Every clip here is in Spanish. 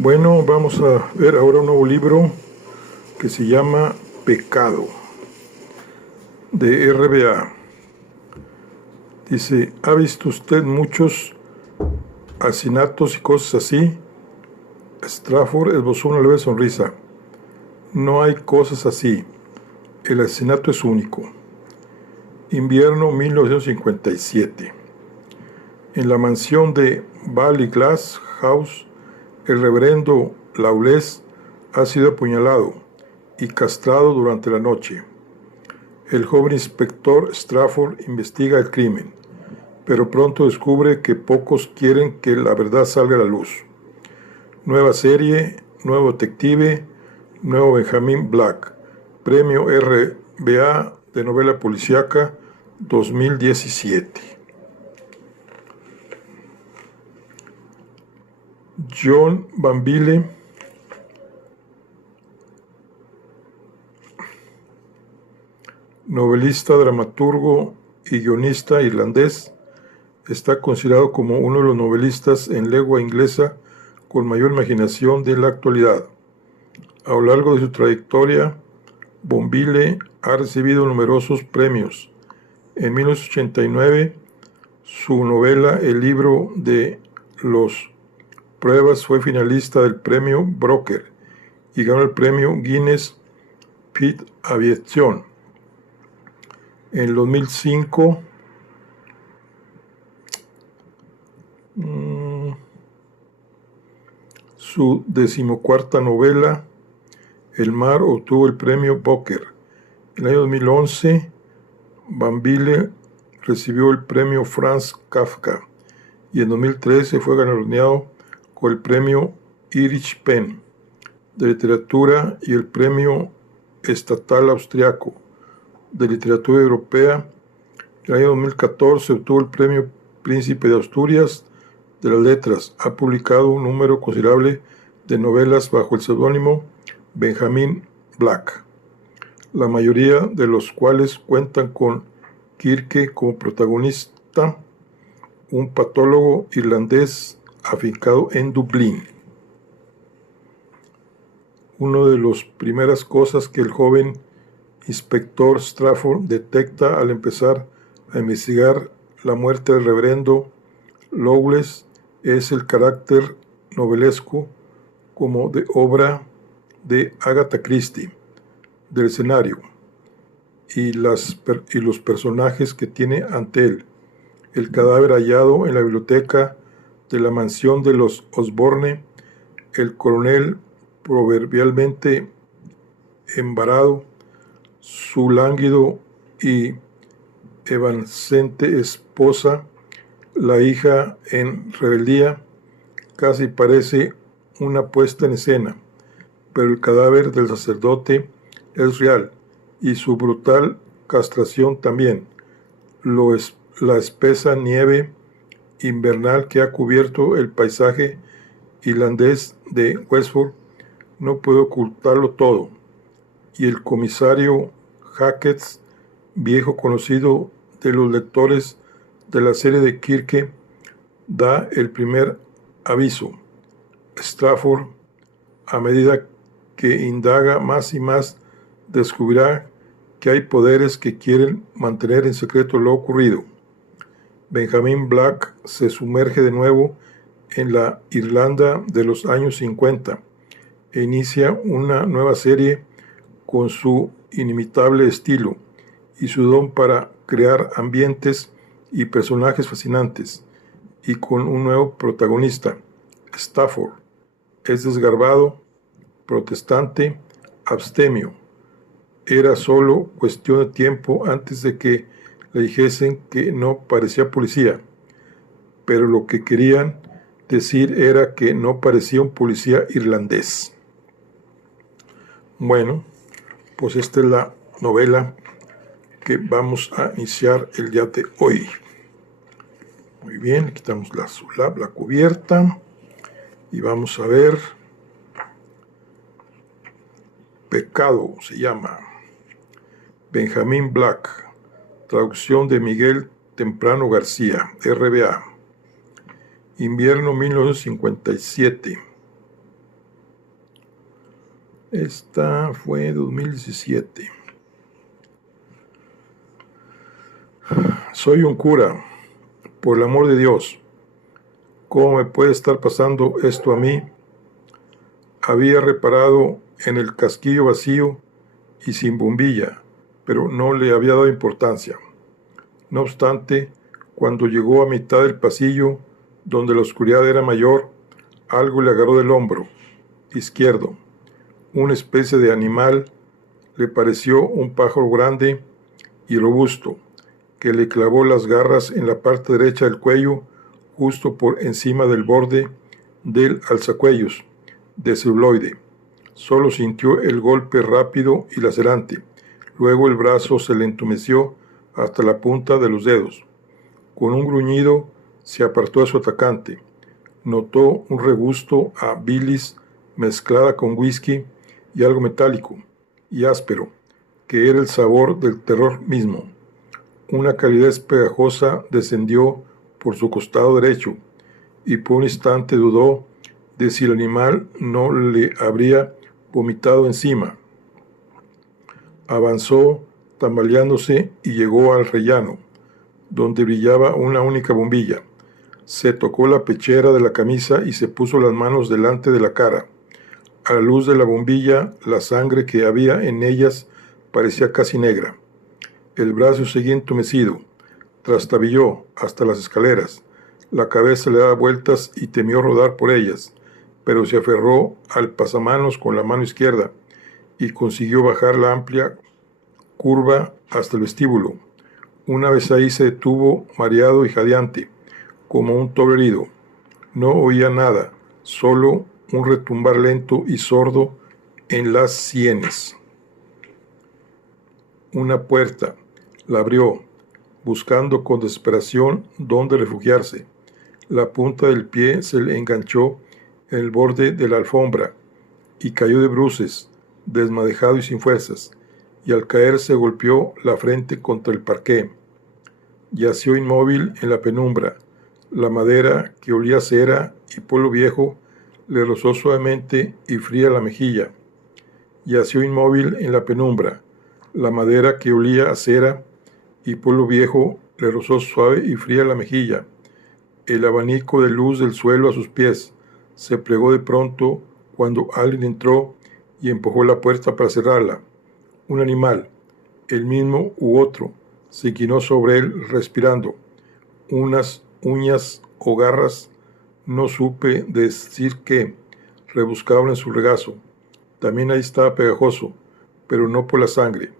Bueno, vamos a ver ahora un nuevo libro que se llama Pecado, de RBA. Dice, ¿ha visto usted muchos asesinatos y cosas así? Strafford esbozó una leve sonrisa. No hay cosas así. El asesinato es único. Invierno 1957. En la mansión de Valley Glass House, el reverendo Lawless ha sido apuñalado y castrado durante la noche. El joven inspector Strafford investiga el crimen, pero pronto descubre que pocos quieren que la verdad salga a la luz. Nueva serie, nuevo detective, nuevo Benjamin Black, premio RBA de novela policíaca 2017. John Banville, novelista, dramaturgo y guionista irlandés, está considerado como uno de los novelistas en lengua inglesa con mayor imaginación de la actualidad. A lo largo de su trayectoria, Banville ha recibido numerosos premios. En 1989, su novela El libro de los pruebas fue finalista del premio Booker y ganó el premio Guinness Pit Aviation. En 2005, su decimocuarta novela, El mar, obtuvo el premio Booker. En el año 2011, Banville recibió el premio Franz Kafka y en 2013 fue galardonado con el premio Erich Penn de literatura y el premio estatal austriaco de literatura europea. En el año 2014 obtuvo el premio Príncipe de Asturias de las letras. Ha publicado un número considerable de novelas bajo el seudónimo Benjamin Black, la mayoría de los cuales cuentan con Kirke como protagonista, un patólogo irlandés afincado en Dublín. Una de las primeras cosas que el joven inspector Strafford detecta al empezar a investigar la muerte del reverendo Lawless es el carácter novelesco como de obra de Agatha Christie del escenario y los personajes que tiene ante él. El cadáver hallado en la biblioteca de la mansión de los Osborne, el coronel proverbialmente embarado, su lánguido y evanescente esposa, la hija en rebeldía, casi parece una puesta en escena, pero el cadáver del sacerdote es real y su brutal castración también. La espesa nieve invernal que ha cubierto el paisaje irlandés de Wexford no puede ocultarlo todo, y el comisario Hackett, viejo conocido de los lectores de la serie de Kirke, da el primer aviso. Strafford, a medida que indaga más y más, descubrirá que hay poderes que quieren mantener en secreto lo ocurrido. Benjamin Black se sumerge de nuevo en la Irlanda de los años 50 e inicia una nueva serie con su inimitable estilo y su don para crear ambientes y personajes fascinantes, y con un nuevo protagonista. Strafford es desgarbado, protestante, abstemio. Era solo cuestión de tiempo antes de que le dijesen que no parecía policía, pero lo que querían decir era que no parecía un policía irlandés. Bueno, pues esta es la novela que vamos a iniciar el día de hoy. Muy bien, quitamos la cubierta y vamos a ver. Pecado se llama. Benjamin Black, traducción de Miguel Temprano García, RBA. Invierno 1957. Esta fue 2017. Soy un cura, por el amor de Dios, ¿cómo me puede estar pasando esto a mí? Había reparado en el casquillo vacío y sin bombilla, pero no le había dado importancia. No obstante, cuando llegó a mitad del pasillo, donde la oscuridad era mayor, algo le agarró del hombro izquierdo. Una especie de animal, le pareció un pájaro grande y robusto, que le clavó las garras en la parte derecha del cuello, justo por encima del borde del alzacuellos de celuloide. Solo sintió el golpe rápido y lacerante. Luego el brazo se le entumeció hasta la punta de los dedos. Con un gruñido se apartó de su atacante. Notó un regusto a bilis mezclada con whisky y algo metálico y áspero, que era el sabor del terror mismo. Una calidez pegajosa descendió por su costado derecho y por un instante dudó de si el animal no le habría vomitado encima. Avanzó tambaleándose y llegó al rellano, donde brillaba una única bombilla. Se tocó la pechera de la camisa y se puso las manos delante de la cara. A la luz de la bombilla, la sangre que había en ellas parecía casi negra. El brazo seguía entumecido. Trastabilló hasta las escaleras. La cabeza le daba vueltas y temió rodar por ellas, pero se aferró al pasamanos con la mano izquierda y consiguió bajar la amplia curva hasta el vestíbulo. Una vez ahí se detuvo mareado y jadeante, como un toro herido. No oía nada, solo un retumbar lento y sordo en las sienes. Una puerta. La abrió, buscando con desesperación dónde refugiarse. La punta del pie se le enganchó en el borde de la alfombra y cayó de bruces, desmadejado y sin fuerzas, y al caer se golpeó la frente contra el parqué. Yació inmóvil en la penumbra. La madera, que olía a cera y polvo viejo, le rozó suavemente y fría la mejilla. Yació inmóvil en la penumbra. La madera, que olía a cera y polvo viejo, le rozó suave y fría la mejilla. El abanico de luz del suelo a sus pies se plegó de pronto cuando alguien entró y empujó la puerta para cerrarla. Un animal, el mismo u otro, se inclinó sobre él respirando. Unas uñas o garras, no supe decir qué, rebuscaban en su regazo. También ahí estaba pegajoso, pero no por la sangre.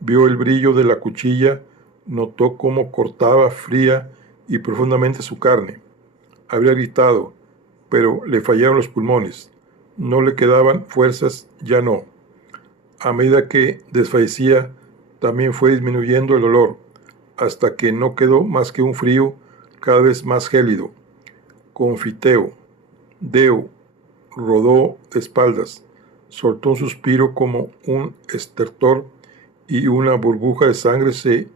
Vio el brillo de la cuchilla, notó cómo cortaba fría y profundamente su carne. Habría gritado, pero le fallaron los pulmones. No le quedaban fuerzas, ya no. A medida que desfallecía, también fue disminuyendo el olor, hasta que no quedó más que un frío cada vez más gélido. Confiteo. Deo. Rodó de espaldas. Soltó un suspiro como un estertor y una burbuja de sangre se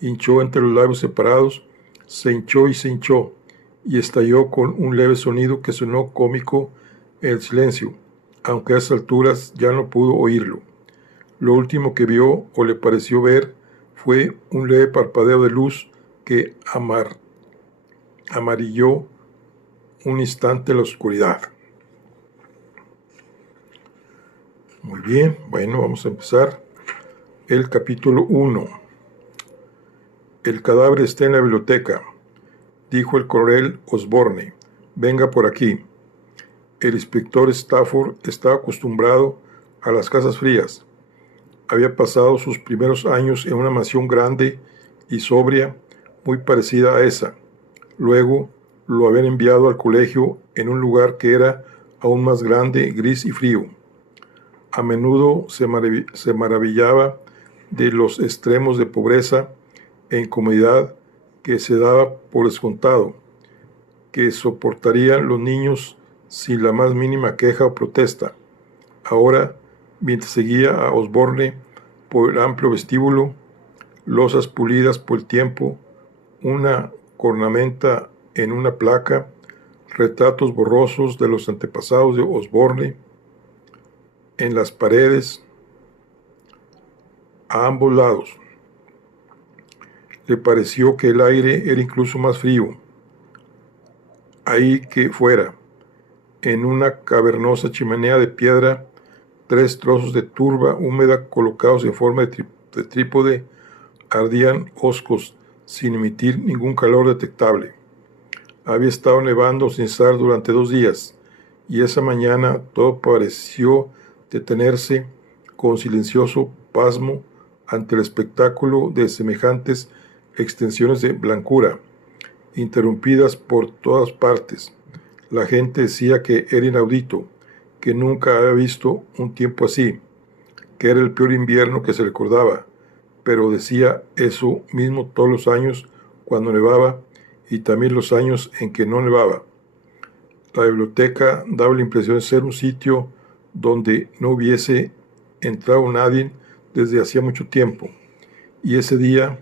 hinchó entre los labios separados, se hinchó y estalló con un leve sonido que sonó cómico en el silencio, aunque a esas alturas ya no pudo oírlo. Lo último que vio o le pareció ver fue un leve parpadeo de luz que amarilló un instante la oscuridad. Muy bien, bueno, vamos a empezar el capítulo 1. El cadáver está en la biblioteca, dijo el coronel Osborne. Venga por aquí. El inspector Stafford estaba acostumbrado a las casas frías. Había pasado sus primeros años en una mansión grande y sobria, muy parecida a esa. Luego lo habían enviado al colegio en un lugar que era aún más grande, gris y frío. A menudo se maravillaba de los extremos de pobreza e incomodidad que se daba por descontado, que soportarían los niños sin la más mínima queja o protesta. Ahora, mientras seguía a Osborne por el amplio vestíbulo, losas pulidas por el tiempo, una cornamenta en una placa, retratos borrosos de los antepasados de Osborne, en las paredes a ambos lados. Le pareció que el aire era incluso más frío ahí que fuera. En una cavernosa chimenea de piedra, 3 trozos de turba húmeda colocados en forma de trípode ardían hoscos sin emitir ningún calor detectable. Había estado nevando sin cesar durante 2 días, y esa mañana todo pareció detenerse con silencioso pasmo ante el espectáculo de semejantes extensiones de blancura, interrumpidas por todas partes. La gente decía que era inaudito, que nunca había visto un tiempo así, que era el peor invierno que se recordaba, pero decía eso mismo todos los años cuando nevaba y también los años en que no nevaba. La biblioteca daba la impresión de ser un sitio donde no hubiese entrado nadie desde hacía mucho tiempo, y ese día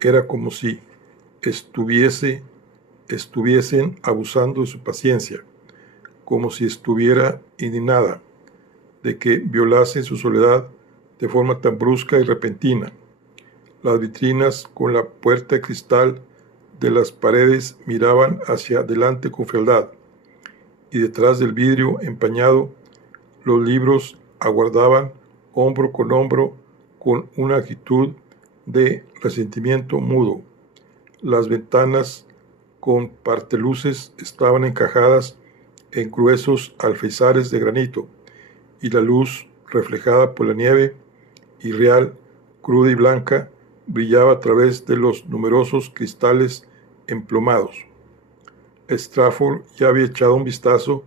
era como si estuviesen abusando de su paciencia, como si estuviera indignada de que violasen su soledad de forma tan brusca y repentina. Las vitrinas con la puerta de cristal de las paredes miraban hacia adelante con frialdad, y detrás del vidrio empañado los libros aguardaban hombro con hombro con una actitud de resentimiento mudo. Las ventanas con parteluces estaban encajadas en gruesos alféizares de granito, y la luz, reflejada por la nieve, irreal, cruda y blanca, brillaba a través de los numerosos cristales emplomados. Strafford ya había echado un vistazo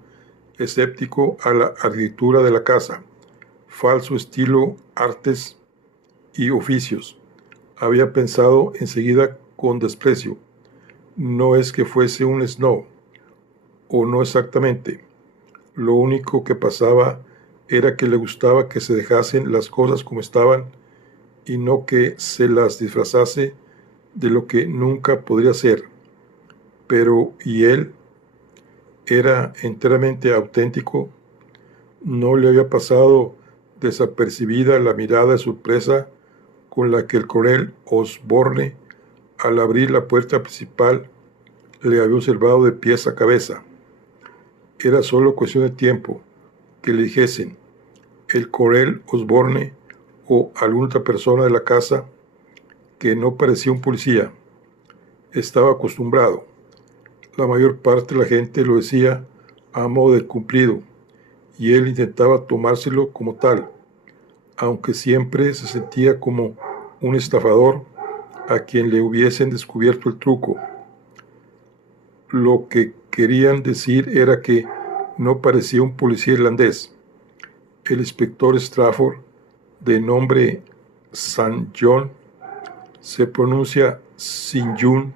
escéptico a la arquitectura de la casa, falso estilo, artes y oficios. Había pensado enseguida con desprecio: no es que fuese un snob, o no exactamente. Lo único que pasaba era que le gustaba que se dejasen las cosas como estaban y no que se las disfrazase de lo que nunca podría ser. Pero, ¿y él? Era enteramente auténtico. No le había pasado desapercibida la mirada de sorpresa con la que el coronel Osborne, al abrir la puerta principal, le había observado de pies a cabeza. Era solo cuestión de tiempo que le dijesen el coronel Osborne o alguna otra persona de la casa que no parecía un policía. Estaba acostumbrado. La mayor parte de la gente lo decía a modo de cumplido, y él intentaba tomárselo como tal, aunque siempre se sentía como un estafador a quien le hubiesen descubierto el truco. Lo que querían decir era que no parecía un policía irlandés. El inspector Strafford, de nombre St. John, se pronuncia St. John,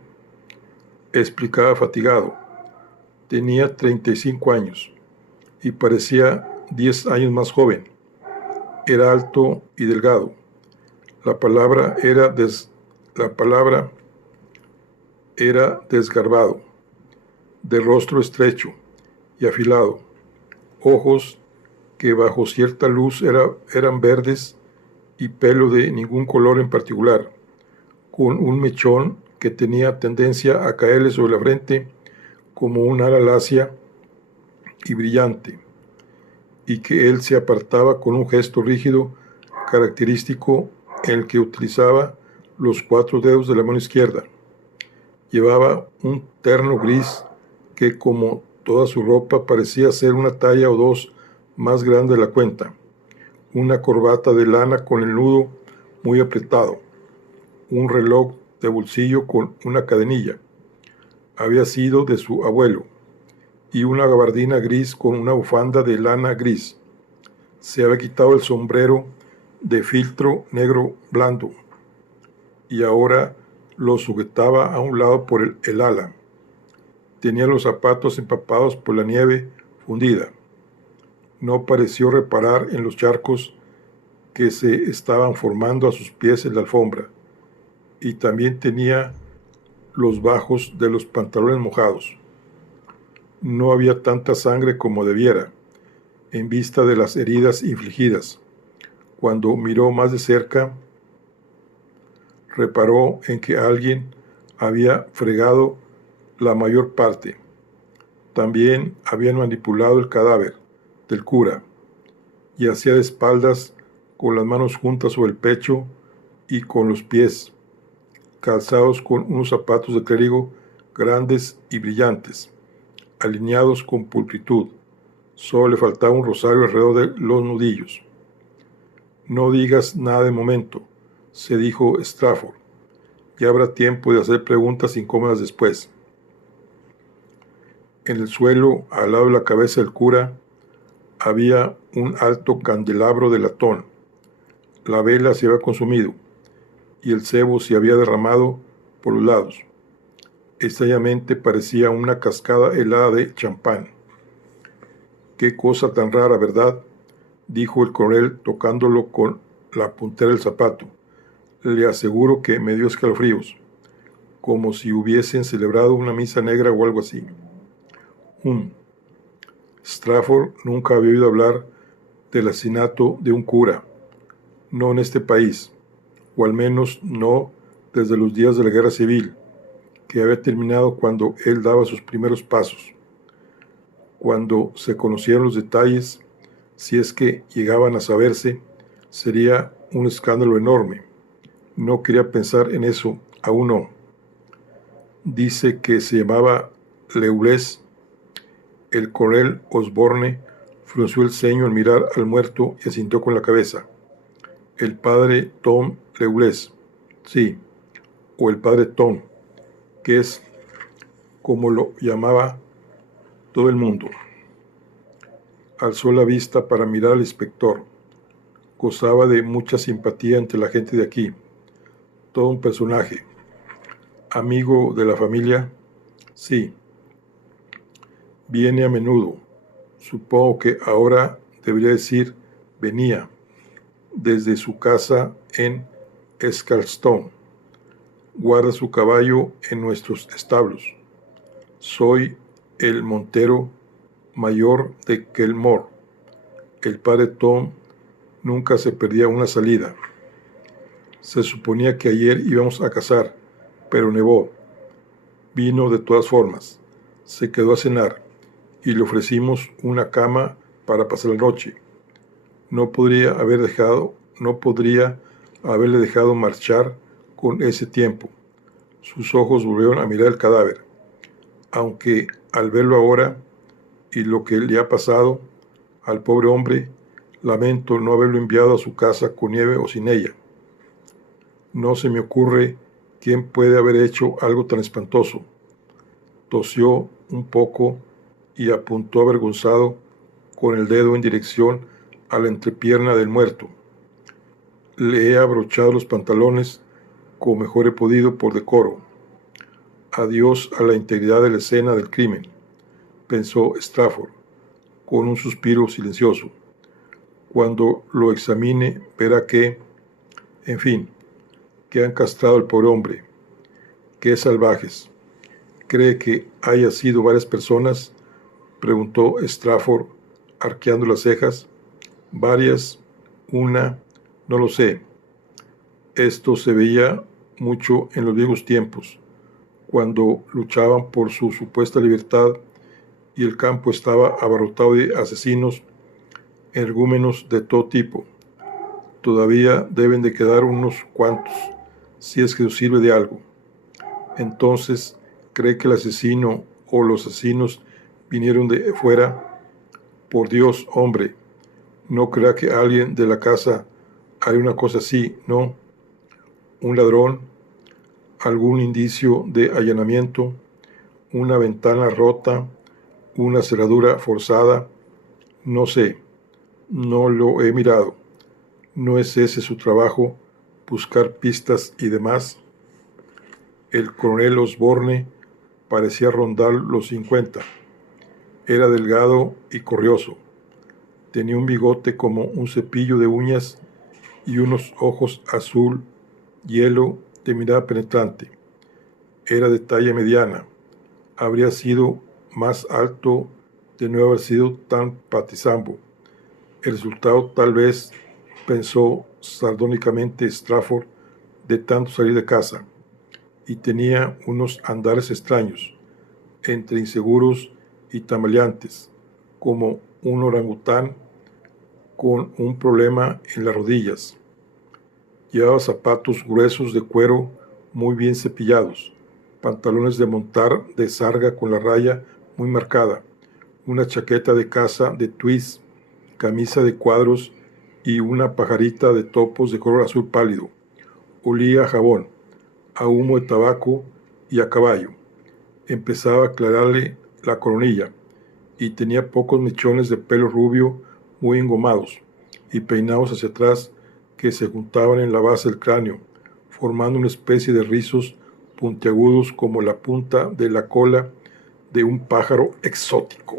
explicaba fatigado. Tenía 35 años y parecía 10 años más joven. Era alto y delgado. La palabra era desgarbado, de rostro estrecho y afilado, ojos que bajo cierta luz eran verdes y pelo de ningún color en particular, con un mechón que tenía tendencia a caerle sobre la frente como un ala lacia y brillante, y que él se apartaba con un gesto rígido característico en el que utilizaba los 4 dedos de la mano izquierda. Llevaba un terno gris que, como toda su ropa, parecía ser una talla o 2 más grande de la cuenta, una corbata de lana con el nudo muy apretado, un reloj de bolsillo con una cadenilla, había sido de su abuelo, y una gabardina gris con una bufanda de lana gris. Se había quitado el sombrero de filtro negro blando, y ahora lo sujetaba a un lado por el ala. Tenía los zapatos empapados por la nieve fundida. No pareció reparar en los charcos que se estaban formando a sus pies en la alfombra, y también tenía los bajos de los pantalones mojados. No había tanta sangre como debiera, en vista de las heridas infligidas. Cuando miró más de cerca, reparó en que alguien había fregado la mayor parte. También habían manipulado el cadáver del cura, y hacía de espaldas con las manos juntas sobre el pecho y con los pies, calzados con unos zapatos de clérigo grandes y brillantes, alineados con pulcritud. Solo le faltaba un rosario alrededor de los nudillos. No digas nada de momento, se dijo Strafford. Ya habrá tiempo de hacer preguntas incómodas después. En el suelo, al lado de la cabeza del cura, había un alto candelabro de latón. La vela se había consumido y el cebo se había derramado por los lados. Extrañamente parecía una cascada helada de champán. «Qué cosa tan rara, ¿verdad?», dijo el coronel tocándolo con la puntera del zapato. «Le aseguro que me dio escalofríos, como si hubiesen celebrado una misa negra o algo así». Strafford nunca había oído hablar del asesinato de un cura, no en este país, o al menos no desde los días de la guerra civil, que había terminado cuando él daba sus primeros pasos. Cuando se conocieron los detalles, si es que llegaban a saberse, sería un escándalo enorme. No quería pensar en eso, aún no. Dice que se llamaba Lewles. El coronel Osborne frunció el ceño al mirar al muerto y asintió con la cabeza. El padre Tom Lewles, sí, o el padre Tom, que es como lo llamaba todo el mundo. Alzó la vista para mirar al inspector. Gozaba de mucha simpatía entre la gente de aquí. Todo un personaje. Amigo de la familia, sí. Viene a menudo. Supongo que ahora debería decir venía desde su casa en Escalstone. Guarda su caballo en nuestros establos. Soy el montero mayor de Kelmore. El padre Tom nunca se perdía una salida. Se suponía que ayer íbamos a cazar, pero nevó. Vino de todas formas. Se quedó a cenar y le ofrecimos una cama para pasar la noche. No podría haberle dejado marchar con ese tiempo. Sus ojos volvieron a mirar el cadáver. Aunque al verlo ahora y lo que le ha pasado al pobre hombre, lamento no haberlo enviado a su casa con nieve o sin ella. No se me ocurre quién puede haber hecho algo tan espantoso. Tosió un poco y apuntó avergonzado con el dedo en dirección a la entrepierna del muerto. Le he abrochado los pantalones como mejor he podido por decoro. Adiós a la integridad de la escena del crimen, pensó Strafford, con un suspiro silencioso. Cuando lo examine, verá que, en fin, que han castrado al pobre hombre. ¡Qué salvajes! ¿Cree que haya sido varias personas?, preguntó Strafford, arqueando las cejas. ¿Varias? ¿Una? No lo sé. Esto se veía mucho en los viejos tiempos, cuando luchaban por su supuesta libertad y el campo estaba abarrotado de asesinos, energúmenos de todo tipo. Todavía deben de quedar unos cuantos, si es que nos sirve de algo. Entonces, ¿cree que el asesino o los asesinos vinieron de fuera? Por Dios, hombre, no crea que alguien de la casa haría una cosa así, ¿no? Un ladrón, algún indicio de allanamiento, una ventana rota, una cerradura forzada, no sé, no lo he mirado. ¿No es ese su trabajo, buscar pistas y demás? El coronel Osborne parecía rondar los 50. Era delgado y corrioso. Tenía un bigote como un cepillo de uñas y unos ojos azul hielo de mirada penetrante. Era de talla mediana. Habría sido más alto de no haber sido tan patizambo, El resultado tal vez, pensó sardónicamente Strafford, de tanto salir de casa, y tenía unos andares extraños, entre inseguros y tambaleantes, como un orangután con un problema en las rodillas. Llevaba zapatos gruesos de cuero muy bien cepillados, pantalones de montar de sarga con la raya muy marcada, una chaqueta de caza de twist, camisa de cuadros y una pajarita de topos de color azul pálido. Olía a jabón, a humo de tabaco y a caballo. Empezaba a aclararle la coronilla y tenía pocos mechones de pelo rubio muy engomados y peinados hacia atrás que se juntaban en la base del cráneo, formando una especie de rizos puntiagudos como la punta de la cola de un pájaro exótico.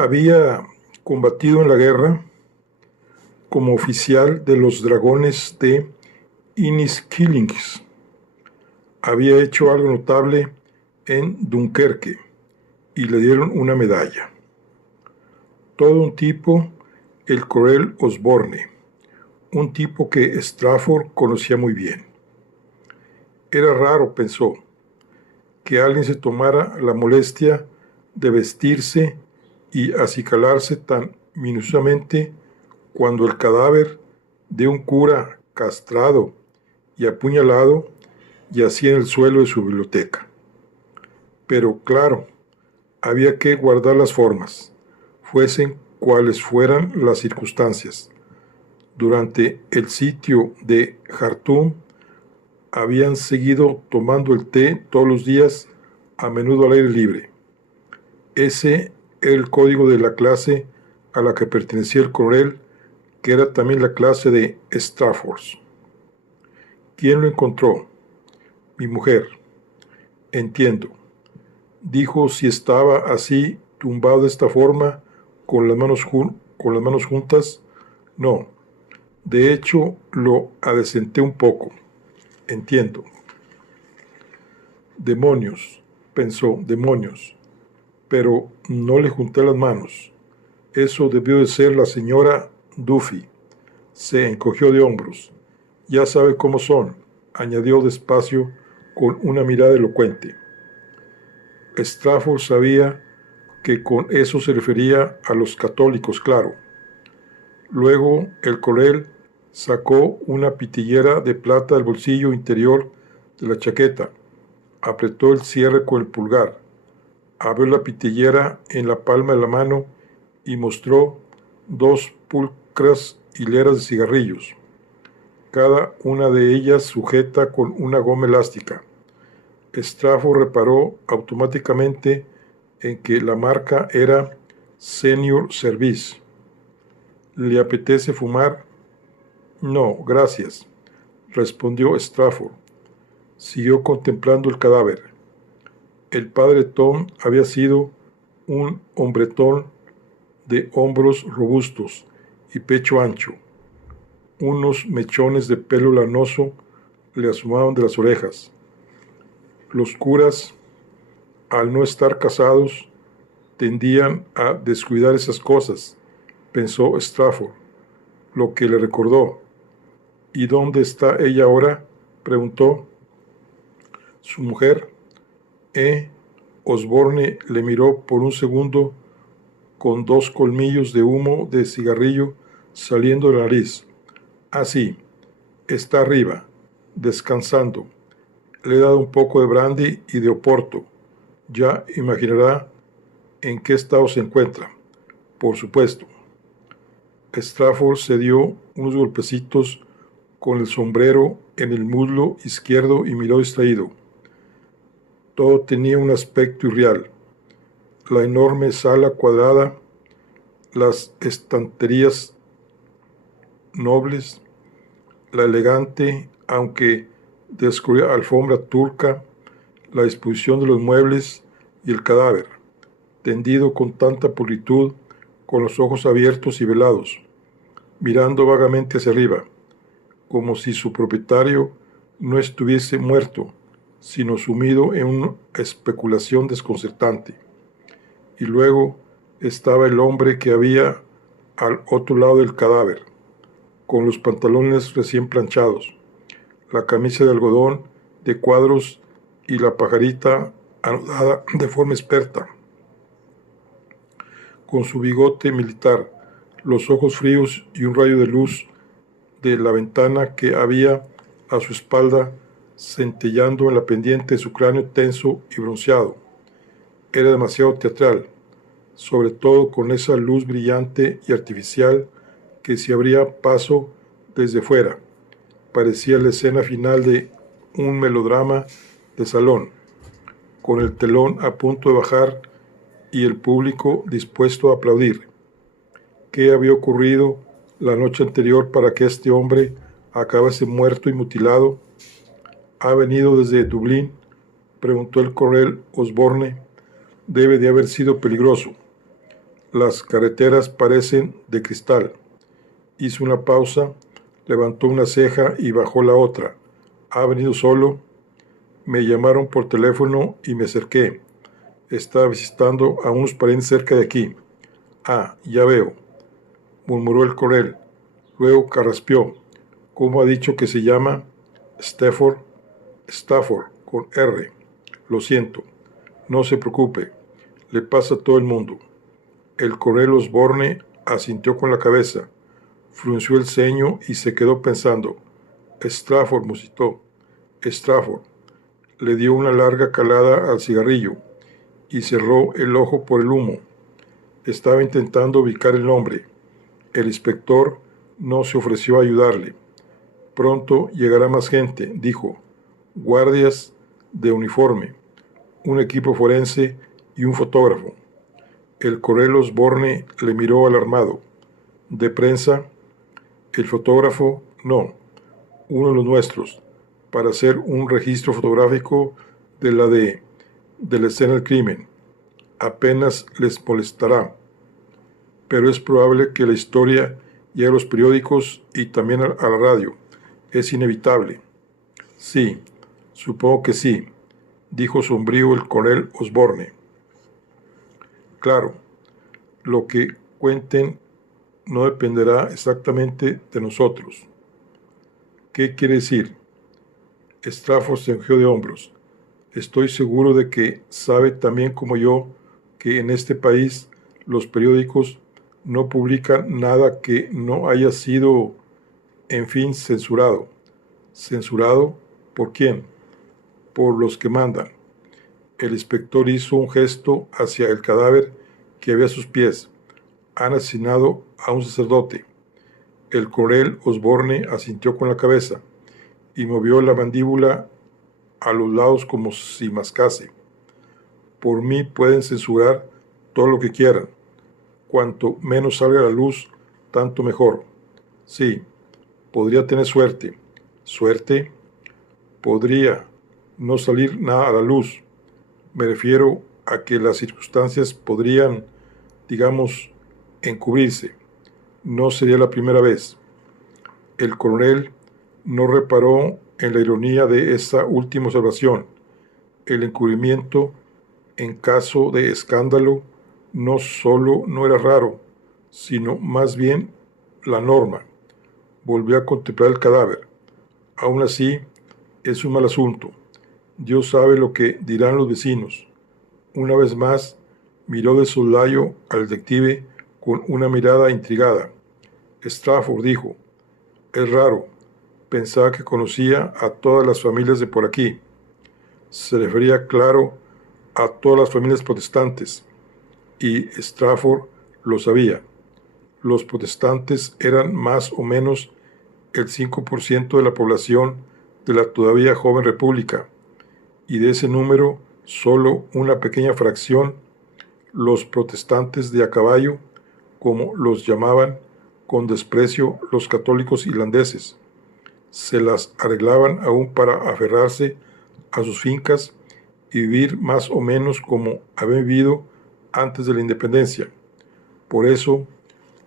Había combatido en la guerra como oficial de los dragones de Inniskillings. Había hecho algo notable en Dunkerque y le dieron una medalla. Todo un tipo, el coronel Osborne, un tipo que Strafford conocía muy bien. Era raro, pensó, que alguien se tomara la molestia de vestirse y acicalarse tan minuciosamente cuando el cadáver de un cura castrado y apuñalado yacía en el suelo de su biblioteca. Pero claro, había que guardar las formas, fuesen cuales fueran las circunstancias. Durante el sitio de Jartum habían seguido tomando el té todos los días, a menudo al aire libre. Ese era el código de la clase a la que pertenecía el coronel, que era también la clase de Strafford. ¿Quién lo encontró? Mi mujer. Entiendo. Dijo si estaba así, tumbado de esta forma, con las manos juntas. No. De hecho, lo adecenté un poco. Entiendo. Demonios, pensó, demonios. Pero no le junté las manos. Eso debió de ser la señora Duffy. Se encogió de hombros. Ya sabe cómo son, añadió despacio con una mirada elocuente. Strafford sabía que con eso se refería a los católicos, claro. Luego el coronel sacó una pitillera de plata del bolsillo interior de la chaqueta, apretó el cierre con el pulgar, abrió la pitillera en la palma de la mano y mostró dos pulcras hileras de cigarrillos, cada una de ellas sujeta con una goma elástica. Strafford reparó automáticamente en que la marca era Senior Service. ¿Le apetece fumar? No, gracias, respondió Strafford. Siguió contemplando el cadáver. El padre Tom había sido un hombretón de hombros robustos y pecho ancho. Unos mechones de pelo lanoso le asomaban de las orejas. Los curas, al no estar casados, tendían a descuidar esas cosas, pensó Strafford, lo que le recordó. ¿Y dónde está ella ahora?, preguntó. Su mujer, Osborne le miró por un segundo con dos colmillos de humo de cigarrillo saliendo de la nariz. Ah, sí, está arriba, descansando. Le he dado un poco de brandy y de oporto. Ya imaginará en qué estado se encuentra. Por supuesto. Strafford se dio unos golpecitos con el sombrero en el muslo izquierdo y miró distraído. Todo tenía un aspecto irreal. La enorme sala cuadrada, las estanterías nobles, la elegante, aunque descubría alfombra turca, la disposición de los muebles y el cadáver, tendido con tanta pulcritud, con los ojos abiertos y velados, mirando vagamente hacia arriba, como si su propietario no estuviese muerto, sino sumido en una especulación desconcertante. Y luego estaba el hombre que había al otro lado del cadáver, con los pantalones recién planchados, la camisa de algodón de cuadros y la pajarita anudada de forma experta, con su bigote militar, los ojos fríos y un rayo de luz de la ventana que había a su espalda centellando en la pendiente de su cráneo tenso y bronceado. Era demasiado teatral, sobre todo con esa luz brillante y artificial que se abría paso desde fuera. Parecía la escena final de un melodrama de salón, con el telón a punto de bajar y el público dispuesto a aplaudir. ¿Qué había ocurrido la noche anterior para que este hombre acabase muerto y mutilado? ¿Ha venido desde Dublín?, preguntó el coronel Osborne. Debe de haber sido peligroso. Las carreteras parecen de cristal. Hizo una pausa, levantó una ceja y bajó la otra. ¿Ha venido solo? Me llamaron por teléfono y me acerqué. Estaba visitando a unos parientes cerca de aquí. Ah, ya veo, murmuró el coronel. Luego carraspeó. ¿Cómo ha dicho que se llama? Stafford. Stafford, con R. Lo siento. No se preocupe. Le pasa a todo el mundo. El coronel Osborne asintió con la cabeza, frunció el ceño y se quedó pensando. Stafford, musitó. Stafford. Le dio una larga calada al cigarrillo y cerró el ojo por el humo. Estaba intentando ubicar el nombre. El inspector no se ofreció a ayudarle. Pronto llegará más gente, dijo. Guardias de uniforme, un equipo forense y un fotógrafo. El coronel Osborne le miró alarmado. ¿De prensa? El fotógrafo, no, uno de los nuestros, para hacer un registro fotográfico de la escena del crimen. Apenas les molestará, pero es probable que la historia llegue a los periódicos y también a la radio. Es inevitable. Sí, supongo que sí, dijo sombrío el coronel Osborne. Claro, lo que cuenten no dependerá exactamente de nosotros. ¿Qué quiere decir? Stafford se encogió de hombros. Estoy seguro de que sabe también como yo que en este país los periódicos no publican nada que no haya sido, en fin, censurado. ¿Censurado? ¿Por quién? Por los que mandan. El inspector hizo un gesto hacia el cadáver que había a sus pies. Han asesinado a un sacerdote. El coronel Osborne asintió con la cabeza y movió la mandíbula a los lados como si mascase. Por mí pueden censurar todo lo que quieran. Cuanto menos salga a la luz, tanto mejor. Sí, podría tener suerte. ¿Suerte? Podría no salir nada a la luz. Me refiero a que las circunstancias podrían, digamos, encubrirse. No sería la primera vez. El coronel no reparó en la ironía de esa última observación. El encubrimiento, en caso de escándalo, no solo no era raro, sino más bien la norma. Volvió a contemplar el cadáver. Aún así, es un mal asunto. Dios sabe lo que dirán los vecinos. Una vez más, miró de soslayo al detective con una mirada intrigada. Stafford dijo, es raro, pensaba que conocía a todas las familias de por aquí. Se refería, claro, a todas las familias protestantes, y Stafford lo sabía. Los protestantes eran más o menos el 5% de la población de la todavía joven república, y de ese número solo una pequeña fracción, los protestantes de a caballo, como los llamaban con desprecio los católicos irlandeses. se las arreglaban aún para aferrarse a sus fincas y vivir más o menos como habían vivido antes de la independencia. Por eso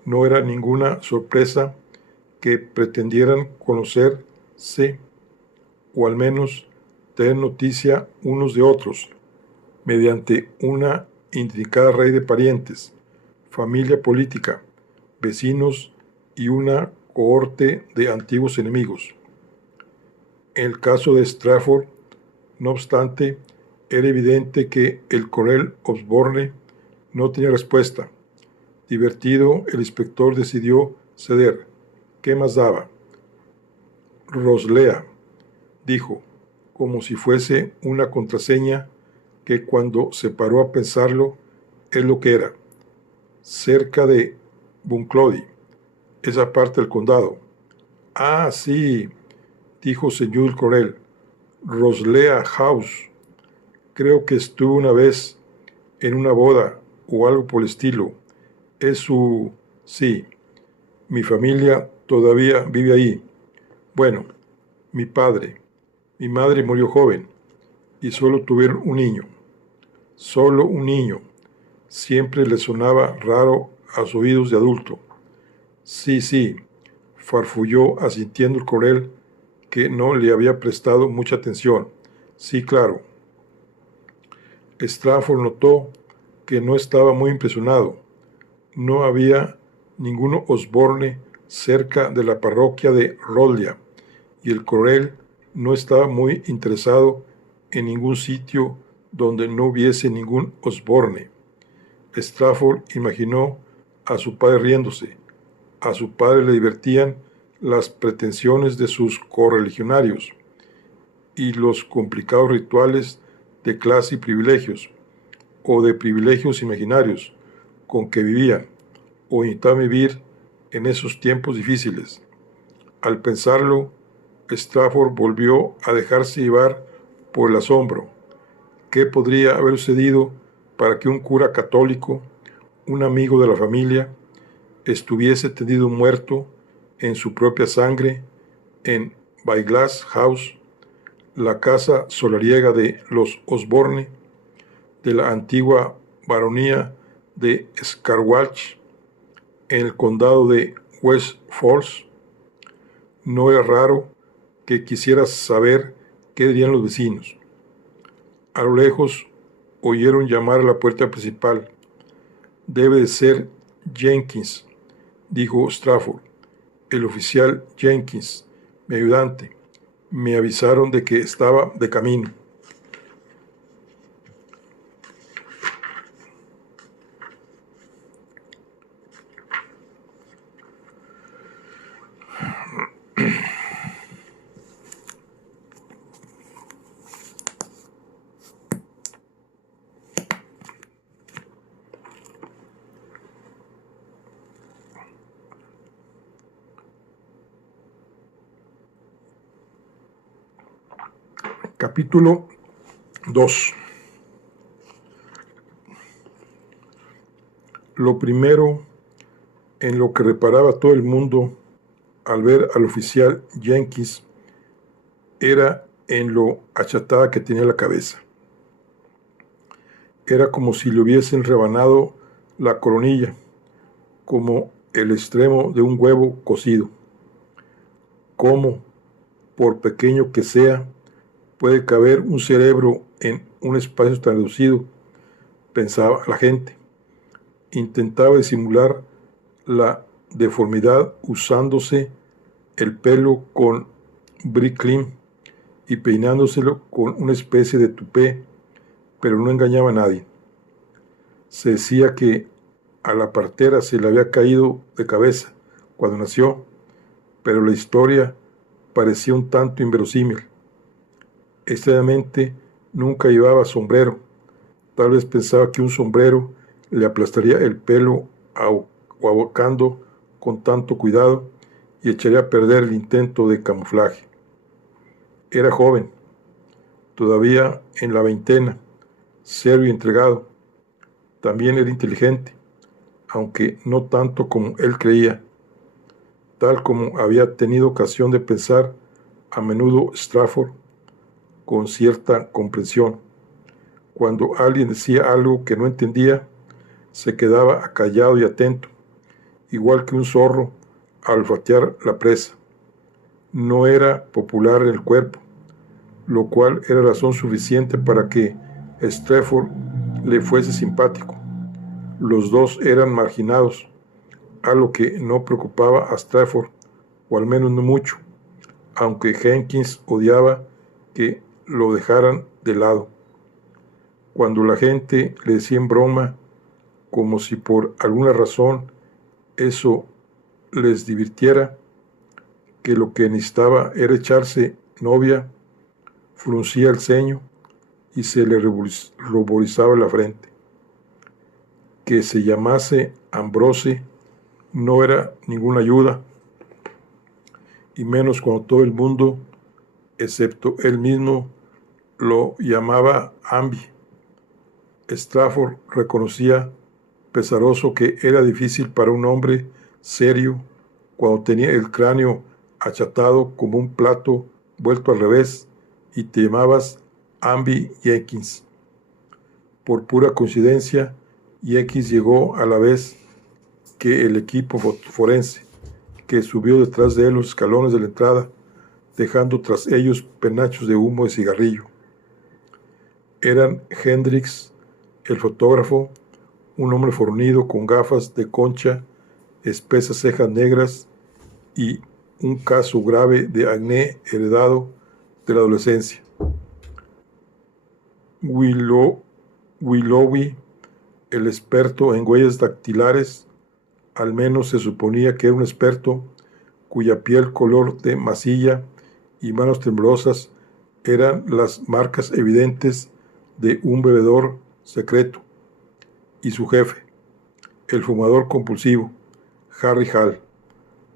no era ninguna sorpresa que pretendieran conocerse o al menos tener noticia unos de otros mediante una intrincada red de parientes, familia política, vecinos y una cohorte de antiguos enemigos. En el caso de Strafford, no obstante, era evidente que el coronel Osborne no tenía respuesta. Divertido, el inspector decidió ceder. ¿Qué más daba? Roslea, dijo, como si fuese una contraseña que cuando se paró a pensarlo es lo que era. Cerca de Bunclody, esa parte del condado. Ah, sí, dijo señor el coronel. Roslea House. Creo que estuve una vez en una boda o algo por el estilo. Es su... sí, mi familia todavía vive ahí. Bueno, mi madre murió joven y solo tuvieron un niño. Solo un niño. Siempre le sonaba raro a sus oídos de adulto. Sí, farfulló asintiendo el coronel, que no le había prestado mucha atención. Sí, claro. Strafford notó que no estaba muy impresionado. No había ningún Osborne cerca de la parroquia de Rolla, y el coronel no estaba muy interesado en ningún sitio donde no hubiese ningún Osborne. Strafford imaginó a su padre riéndose. A su padre le divertían las pretensiones de sus correligionarios y los complicados rituales de clase y privilegios, o de privilegios imaginarios, con que vivían, o intentaban vivir en esos tiempos difíciles. Al pensarlo, Strafford volvió a dejarse llevar por el asombro. ¿Qué podría haber sucedido para que un cura católico, un amigo de la familia, estuviese tendido muerto en su propia sangre en Baiglass House, la casa solariega de los Osborne, de la antigua baronía de Scarwatch, en el condado de West Force? No era raro que quisiera saber qué dirían los vecinos. A lo lejos oyeron llamar a la puerta principal. Debe de ser Jenkins, dijo Strafford. El oficial Jenkins, mi ayudante. Me avisaron de que estaba de camino. Capítulo 2. Lo primero en lo que reparaba todo el mundo al ver al oficial Jenkins era en lo achatada que tenía la cabeza. Era como si le hubiesen rebanado la coronilla, como el extremo de un huevo cocido. ¿Cómo, por pequeño que sea, puede caber un cerebro en un espacio tan reducido?, pensaba la gente. Intentaba disimular la deformidad usándose el pelo con bricklin y peinándoselo con una especie de tupé, pero no engañaba a nadie. Se decía que a la partera se le había caído de cabeza cuando nació, pero la historia parecía un tanto inverosímil. Extrañamente nunca llevaba sombrero. Tal vez pensaba que un sombrero le aplastaría el pelo abocando con tanto cuidado y echaría a perder el intento de camuflaje. Era joven, todavía en la veintena, serio y entregado. También era inteligente, aunque no tanto como él creía. Tal como había tenido ocasión de pensar A menudo Strafford, con cierta comprensión, cuando alguien decía algo que no entendía, se quedaba callado y atento, igual que un zorro al olfatear la presa. No era popular en el cuerpo, lo cual era razón suficiente para que Strafford le fuese simpático. Los dos eran marginados, algo que no preocupaba a Strafford, o al menos no mucho, aunque Jenkins odiaba que lo dejaran de lado. Cuando la gente le decía en broma, como si por alguna razón eso les divirtiera, que lo que necesitaba era echarse novia, fruncía el ceño y se le ruborizaba la frente. Que se llamase Ambrose no era ninguna ayuda, y menos cuando todo el mundo, excepto él mismo, lo llamaba Ambi. Strafford reconocía pesaroso que era difícil para un hombre serio cuando tenía el cráneo achatado como un plato vuelto al revés y te llamabas Ambi Jenkins. Por pura coincidencia, Jenkins llegó a la vez que el equipo forense, que subió detrás de él los escalones de la entrada, dejando tras ellos penachos de humo de cigarrillo. Eran Hendricks, el fotógrafo, un hombre fornido con gafas de concha, espesas cejas negras y un caso grave de acné heredado de la adolescencia. Willoughby, el experto en huellas dactilares, al menos se suponía que era un experto, cuya piel color de masilla y manos temblorosas eran las marcas evidentes de un bebedor secreto, y su jefe, el fumador compulsivo, Harry Hall,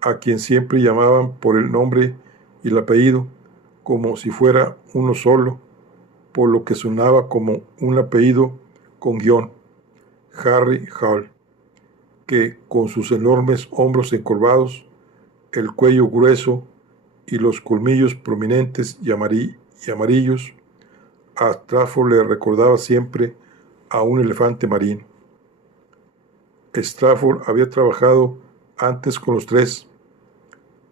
a quien siempre llamaban por el nombre y el apellido, como si fuera uno solo, por lo que sonaba como un apellido con guión, Harry Hall, que con sus enormes hombros encorvados, el cuello grueso y los colmillos prominentes y amarillos, a Strafford le recordaba siempre a un elefante marino. Strafford había trabajado antes con los tres.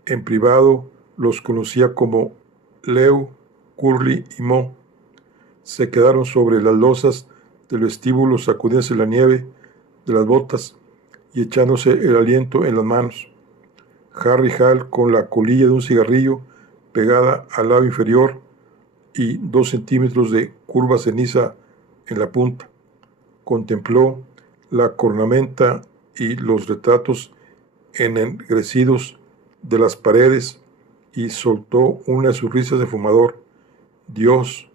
En privado los conocía como Leo, Curly y Mo. Se quedaron sobre las losas del vestíbulo sacudiéndose la nieve de las botas y echándose el aliento en las manos. Harry Hall con la colilla de un cigarrillo pegada al lado inferior y 2 centímetros de curva ceniza en la punta. Contempló la cornamenta y los retratos ennegrecidos de las paredes y soltó una de sus risas de fumador. Dios,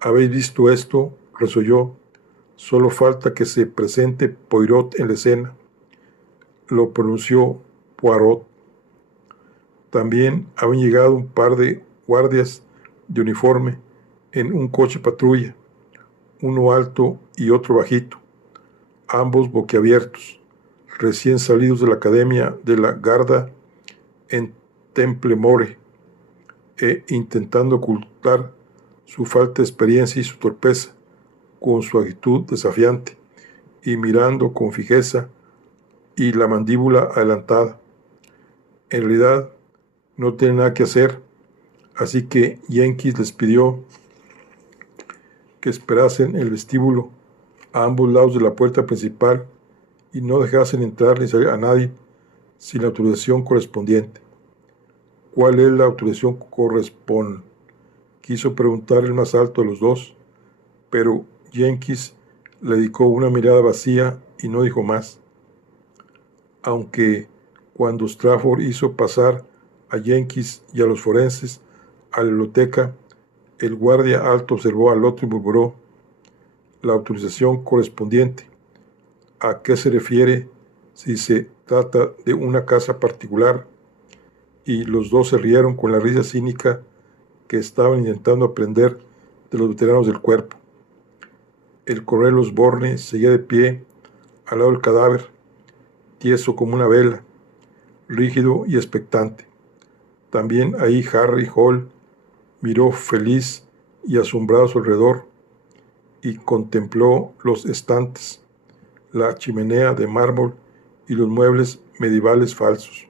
¿habéis visto esto?, resolló. Solo falta que se presente Poirot en la escena. Lo pronunció Poirot. También habían llegado un par de guardias de uniforme en un coche patrulla, uno alto y otro bajito, ambos boquiabiertos, recién salidos de la academia de la Garda en Temple More, e intentando ocultar su falta de experiencia y su torpeza con su actitud desafiante y mirando con fijeza y la mandíbula adelantada. En realidad no tiene nada que hacer, así que Jenkins les pidió que esperasen en el vestíbulo a ambos lados de la puerta principal y no dejasen entrar ni salir a nadie sin la autorización correspondiente. ¿Cuál es la autorización corresponde?, quiso preguntar el más alto de los dos, pero Jenkins le dedicó una mirada vacía y no dijo más. Aunque cuando Strafford hizo pasar a Jenkins y a los forenses a la biblioteca, el guardia alto observó al otro y murmuró: la autorización correspondiente. ¿A qué se refiere si se trata de una casa particular? Y los dos se rieron con la risa cínica que estaban intentando aprender de los veteranos del cuerpo. El coronel Osborne seguía de pie al lado del cadáver, tieso como una vela, rígido y expectante. También ahí Harry Hole miró feliz y asombrado a su alrededor y contempló los estantes, la chimenea de mármol y los muebles medievales falsos.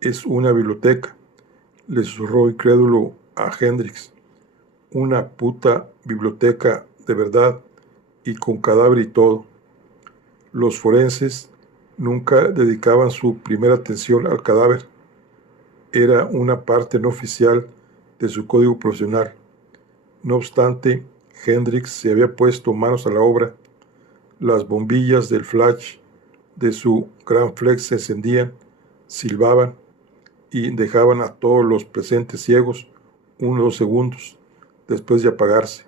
«Es una biblioteca», le susurró incrédulo a Hendrix. «Una puta biblioteca de verdad y con cadáver y todo». Los forenses nunca dedicaban su primera atención al cadáver. Era una parte no oficial de su código profesional. No obstante, Hendrix se había puesto manos a la obra. Las bombillas del flash de su gran flex se encendían, silbaban y dejaban a todos los presentes ciegos 1 o 2 segundos después de apagarse.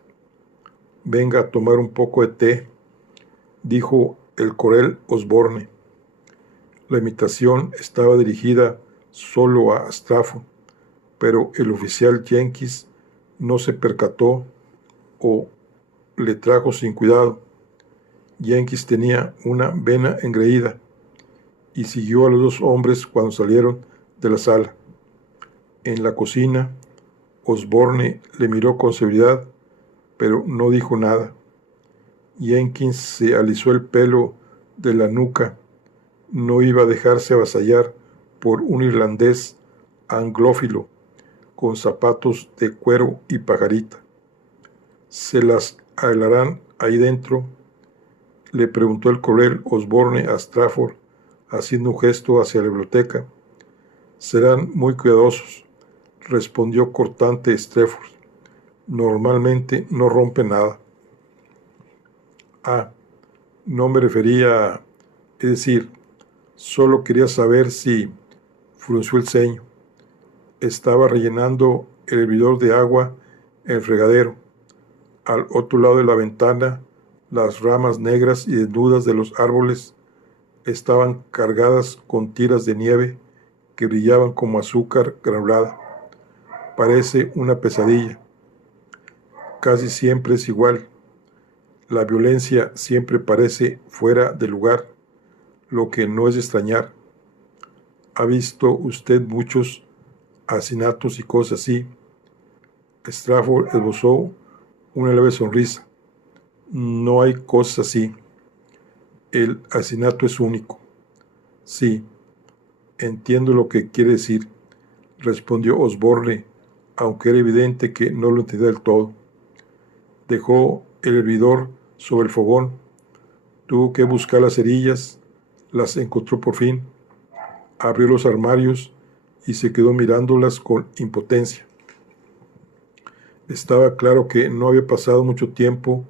«Venga a tomar un poco de té», dijo el coronel Osborne. La imitación estaba dirigida solo a Strafford, pero el oficial Jenkins no se percató o le trajo sin cuidado. Jenkins tenía una vena engreída y siguió a los 2 hombres cuando salieron de la sala. En la cocina, Osborne le miró con severidad, pero no dijo nada. Jenkins se alisó el pelo de la nuca. No iba a dejarse avasallar por un irlandés anglófilo con zapatos de cuero y pajarita. «¿Se las arreglarán ahí dentro?», le preguntó el coronel Osborne a Strafford, haciendo un gesto hacia la biblioteca. «Serán muy cuidadosos», respondió cortante Strafford. «Normalmente no rompe nada». «Ah, no me refería a... Es decir, solo quería saber si...», frunció el ceño. Estaba rellenando el hervidor de agua en el fregadero. Al otro lado de la ventana, las ramas negras y desnudas de los árboles estaban cargadas con tiras de nieve que brillaban como azúcar granulada. «Parece una pesadilla. Casi siempre es igual. La violencia siempre parece fuera de lugar, lo que no es de extrañar. ¿Ha visto usted muchos asesinatos y cosas así?». Strafford esbozó una leve sonrisa. «No hay cosas así. El asesinato es único». «Sí, entiendo lo que quiere decir», respondió Osborne, aunque era evidente que no lo entendía del todo. Dejó el hervidor sobre el fogón. Tuvo que buscar las cerillas. Las encontró por fin. Abrió los armarios y se quedó mirándolas con impotencia. Estaba claro que no había pasado mucho tiempo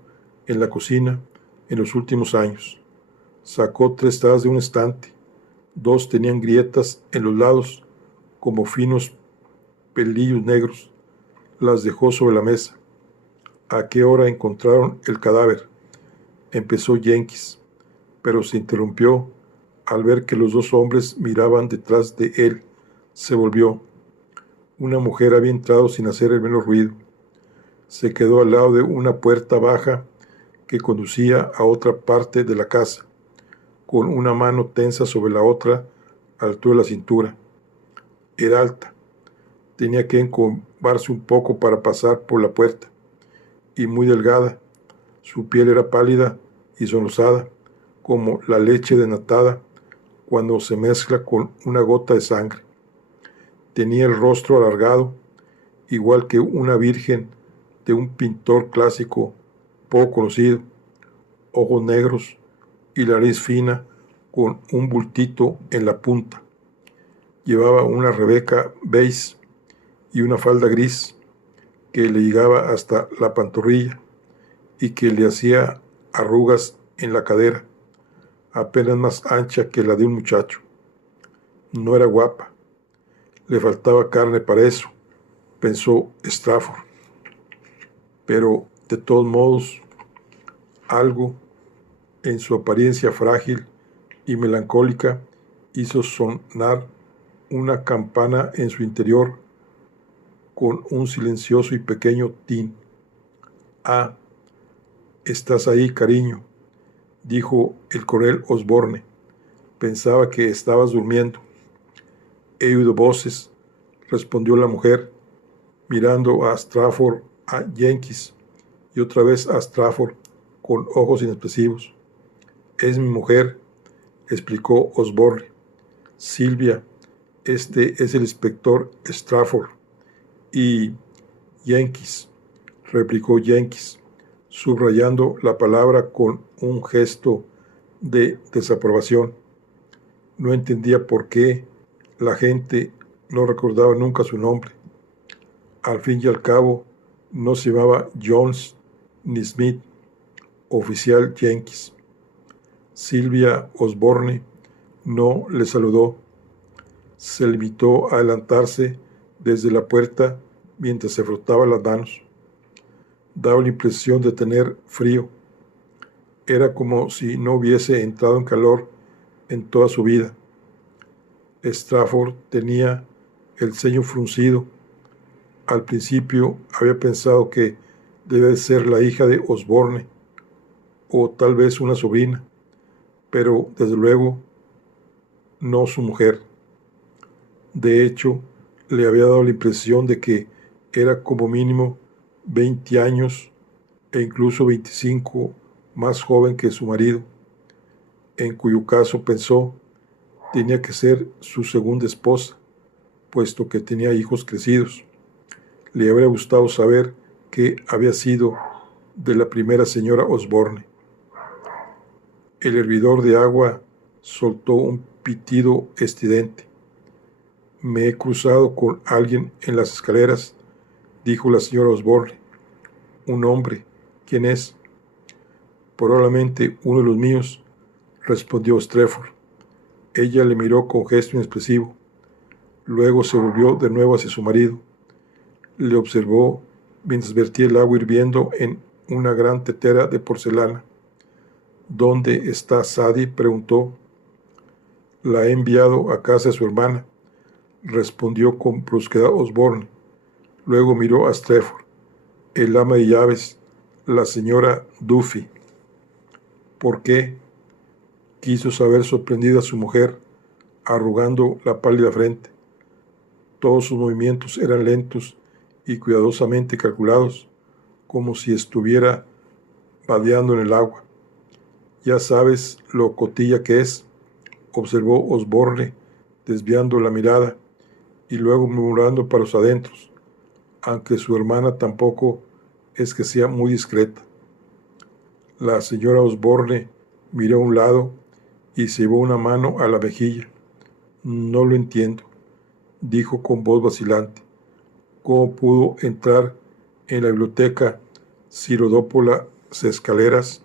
en la cocina en los últimos años. Sacó 3 tazas de un estante. 2 tenían grietas en los lados, como finos pelillos negros. Las dejó sobre la mesa. «¿A qué hora encontraron el cadáver?», empezó Jenkins, pero se interrumpió al ver que los 2 hombres miraban detrás de él. Se volvió. Una mujer había entrado sin hacer el menor ruido. Se quedó al lado de una puerta baja que conducía a otra parte de la casa, con una mano tensa sobre la otra a la altura de la cintura. Era alta. Tenía que encorvarse un poco para pasar por la puerta, y muy delgada. Su piel era pálida y sonrosada, como la leche desnatada cuando se mezcla con una gota de sangre. Tenía el rostro alargado, igual que una virgen de un pintor clásico poco conocido, ojos negros y la nariz fina con un bultito en la punta. Llevaba una rebeca beige y una falda gris que le llegaba hasta la pantorrilla y que le hacía arrugas en la cadera, apenas más ancha que la de un muchacho. No era guapa. Le faltaba carne para eso, pensó Strafford. Pero, de todos modos, algo en su apariencia frágil y melancólica hizo sonar una campana en su interior con un silencioso y pequeño tin. «Ah, estás ahí, cariño», dijo el coronel Osborne. «Pensaba que estabas durmiendo». «He oído voces», respondió la mujer, mirando a Strafford, a Jenkins y otra vez a Strafford con ojos inexpresivos. Es mi mujer, explicó Osborne. Silvia, este es el inspector Strafford. Y Jenkins, replicó Jenkins, subrayando la palabra con un gesto de desaprobación. No entendía por qué la gente no recordaba nunca su nombre. Al fin y al cabo, no se llamaba Jones ni Smith, oficial Jenkins. Silvia Osborne no le saludó. Se limitó a adelantarse desde la puerta mientras se frotaba las manos. Daba la impresión de tener frío. Era como si no hubiese entrado en calor en toda su vida. Strafford tenía el ceño fruncido. Al principio había pensado que debe ser la hija de Osborne, o tal vez una sobrina, pero desde luego no su mujer. De hecho, le había dado la impresión de que era como mínimo 20 años e incluso 25 más joven que su marido, en cuyo caso pensó tenía que ser su segunda esposa, puesto que tenía hijos crecidos. Le habría gustado saber qué había sido de la primera señora Osborne. El hervidor de agua soltó un pitido estridente. Me he cruzado con alguien en las escaleras, dijo la señora Osborne. Un hombre. ¿Quién es? Probablemente uno de los míos, respondió Strafford. Ella le miró con gesto inexpresivo. Luego se volvió de nuevo hacia su marido. Le observó mientras vertía el agua hirviendo en una gran tetera de porcelana. ¿Dónde está Sadie?, preguntó. La he enviado a casa de su hermana, respondió con brusquedad Osborne. Luego miró a Strafford. El ama de llaves, la señora Duffy. ¿Por qué? Quiso saber sorprendida a su mujer, arrugando la pálida frente. Todos sus movimientos eran lentos y cuidadosamente calculados, como si estuviera vadeando en el agua. Ya sabes lo cotilla que es, observó Osborne, desviando la mirada y luego murmurando para los adentros, aunque su hermana tampoco es que sea muy discreta. La señora Osborne miró a un lado y se llevó una mano a la mejilla. No lo entiendo, dijo con voz vacilante. ¿Cómo pudo entrar en la biblioteca si rodó por las escaleras?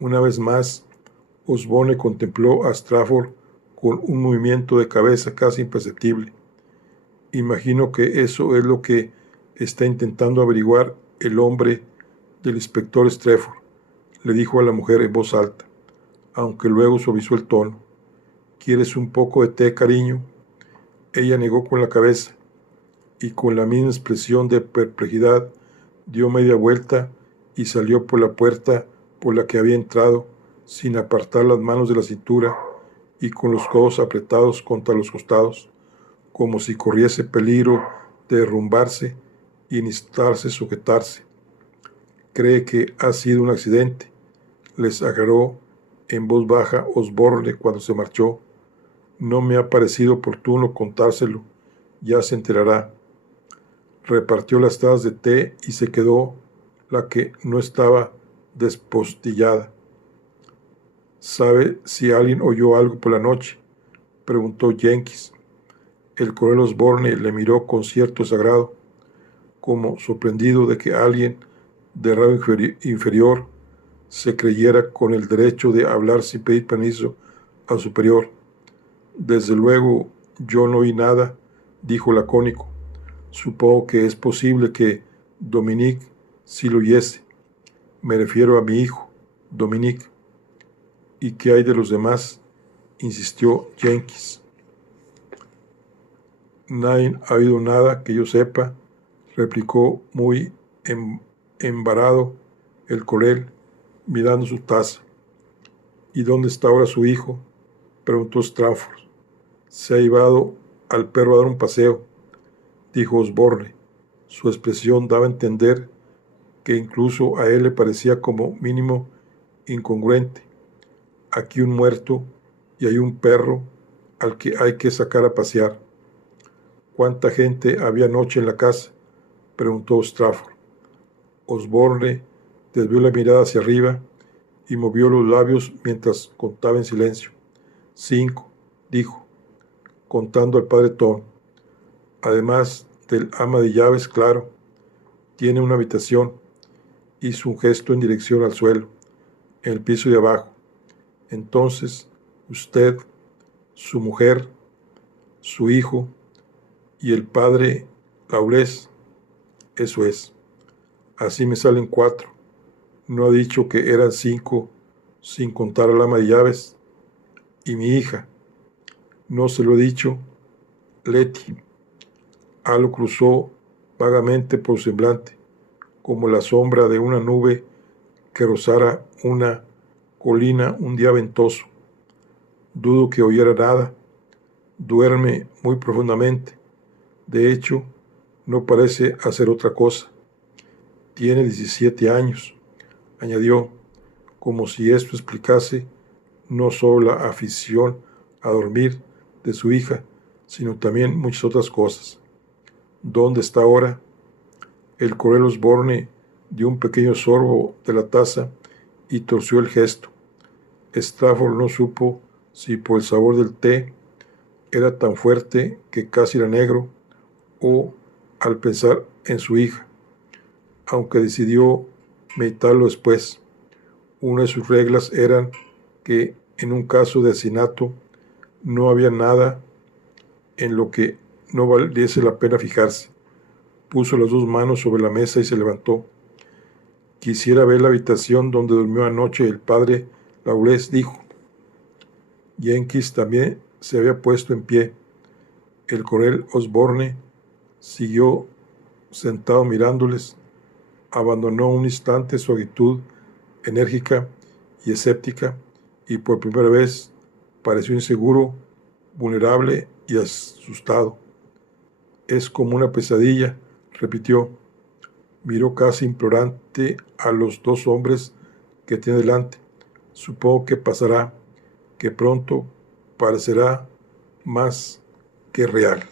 Una vez más, Osborne contempló a Strafford con un movimiento de cabeza casi imperceptible. Imagino que eso es lo que está intentando averiguar el hombre del inspector Strafford, le dijo a la mujer en voz alta, aunque luego suavizó el tono. ¿Quieres un poco de té, cariño? Ella negó con la cabeza y con la misma expresión de perplejidad dio media vuelta y salió por la puerta por la que había entrado, sin apartar las manos de la cintura y con los codos apretados contra los costados, como si corriese peligro de derrumbarse y necesitarse sujetarse. Cree que ha sido un accidente, les aclaró en voz baja Osborne cuando se marchó. No me ha parecido oportuno contárselo, ya se enterará. Repartió las tazas de té y se quedó la que no estaba despostillada. ¿Sabe si alguien oyó algo por la noche?, preguntó Jenkins. El coronel Osborne le miró con cierto desagrado, como sorprendido de que alguien de rango inferior se creyera con el derecho de hablar sin pedir permiso al superior. Desde luego, yo no oí nada, dijo lacónico. Supongo que es posible que Dominique sí lo oyese. Me refiero a mi hijo, Dominique. ¿Y qué hay de los demás?, insistió Jenkins. Nadie ha oído nada que yo sepa, replicó muy embarado el coronel, mirando su taza. ¿Y dónde está ahora su hijo?, preguntó Strafford. Se ha llevado al perro a dar un paseo, dijo Osborne. Su expresión daba a entender que incluso a él le parecía como mínimo incongruente. Aquí un muerto y hay un perro al que hay que sacar a pasear. ¿Cuánta gente había anoche en la casa?, preguntó Strafford. Osborne desvió la mirada hacia arriba y movió los labios mientras contaba en silencio. 5, dijo, contando al padre Tom. Además del ama de llaves, claro. Tiene una habitación. Hizo un gesto en dirección al suelo, en el piso de abajo. Entonces, usted, su mujer, su hijo y el padre Lawless. Eso es. Así me salen 4. ¿No ha dicho que eran 5 sin contar al ama de llaves? Y mi hija. No se lo he dicho. Letty. Algo cruzó vagamente por su semblante, como la sombra de una nube que rozara una colina un día ventoso. Dudo que oyera nada. Duerme muy profundamente. De hecho, no parece hacer otra cosa. Tiene 17 años, añadió, como si esto explicase no solo la afición a dormir de su hija, sino también muchas otras cosas. ¿Dónde está ahora? El coronel Osborne dio un pequeño sorbo de la taza y torció el gesto. Strafford no supo si por el sabor del té era tan fuerte que casi era negro, o al pensar en su hija, aunque decidió meditarlo después. Una de sus reglas eran que en un caso de asesinato no había nada en lo que no valiese la pena fijarse. Puso las 2 manos sobre la mesa y se levantó. Quisiera ver la habitación donde durmió anoche el padre Lawless, dijo. Jenkins también se había puesto en pie. El coronel Osborne siguió sentado mirándoles. Abandonó un instante su actitud enérgica y escéptica y por primera vez pareció inseguro, vulnerable y asustado. Es como una pesadilla, repitió. Miró casi implorante a los 2 hombres que tiene delante. Supongo que pasará, que pronto parecerá más que real.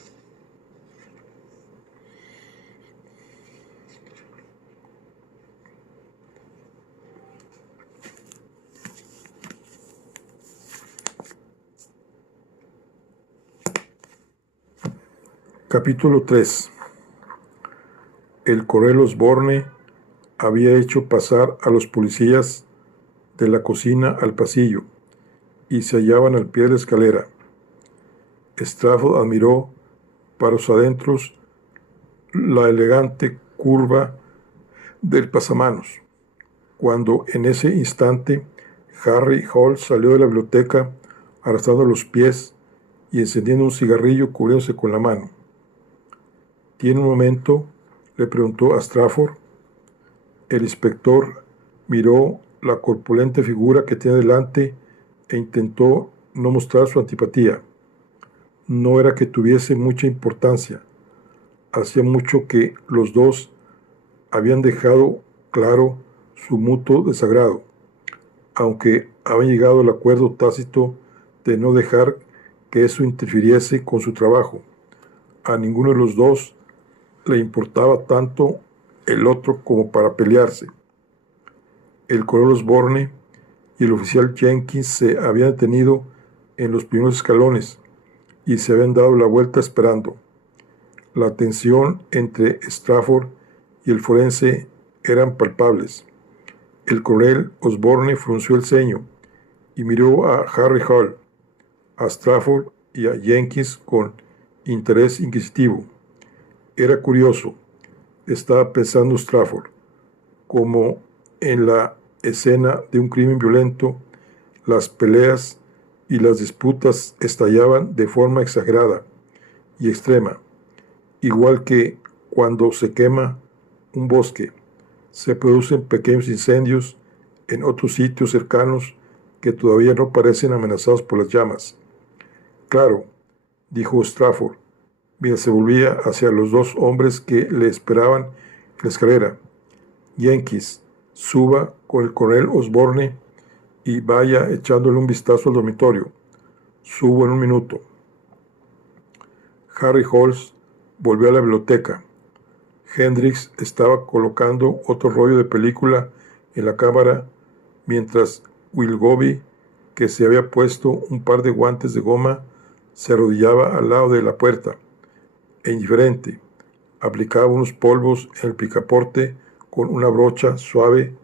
Capítulo 3. El coronel Osborne había hecho pasar a los policías de la cocina al pasillo y se hallaban al pie de la escalera. Strafford admiró para sus adentros la elegante curva del pasamanos, cuando en ese instante Harry Hall salió de la biblioteca arrastrando los pies y encendiendo un cigarrillo cubriéndose con la mano. ¿Tiene un momento?, le preguntó a Strafford. El inspector miró la corpulenta figura que tenía delante e intentó no mostrar su antipatía. No era que tuviese mucha importancia. Hacía mucho que los dos habían dejado claro su mutuo desagrado, aunque habían llegado al acuerdo tácito de no dejar que eso interfiriese con su trabajo. A ninguno de los dos le importaba tanto el otro como para pelearse. El coronel Osborne y el oficial Jenkins se habían detenido en los primeros escalones y se habían dado la vuelta esperando. La tensión entre Strafford y el forense eran palpables. El coronel Osborne frunció el ceño y miró a Harry Hall, a Strafford y a Jenkins con interés inquisitivo. Era curioso, estaba pensando Strafford, como en la escena de un crimen violento, las peleas y las disputas estallaban de forma exagerada y extrema, igual que cuando se quema un bosque, se producen pequeños incendios en otros sitios cercanos que todavía no parecen amenazados por las llamas. Claro, dijo Strafford, mientras se volvía hacia los dos hombres que le esperaban en la escalera. Jenkins, suba con el coronel Osborne y vaya echándole un vistazo al dormitorio. Subo en un minuto. Harry Holmes volvió a la biblioteca. Hendricks estaba colocando otro rollo de película en la cámara mientras Willoughby, que se había puesto un par de guantes de goma, se arrodillaba al lado de la puerta, e indiferente, aplicaba unos polvos en el picaporte con una brocha suave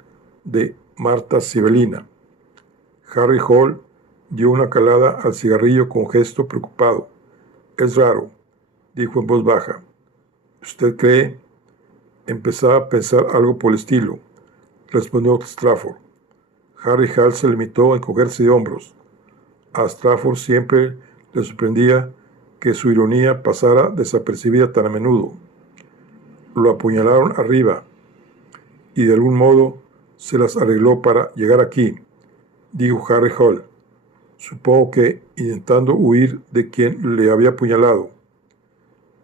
de Marta Sibelina. Harry Hall dio una calada al cigarrillo con gesto preocupado. «Es raro», dijo en voz baja. «¿Usted cree?» «Empezaba a pensar algo por el estilo», respondió Strafford. Harry Hall se limitó a encogerse de hombros. A Strafford siempre le sorprendía que su ironía pasara desapercibida tan a menudo. Lo apuñalaron arriba y de algún modo se las arregló para llegar aquí, dijo Harry Hall. Supongo que intentando huir de quien le había apuñalado.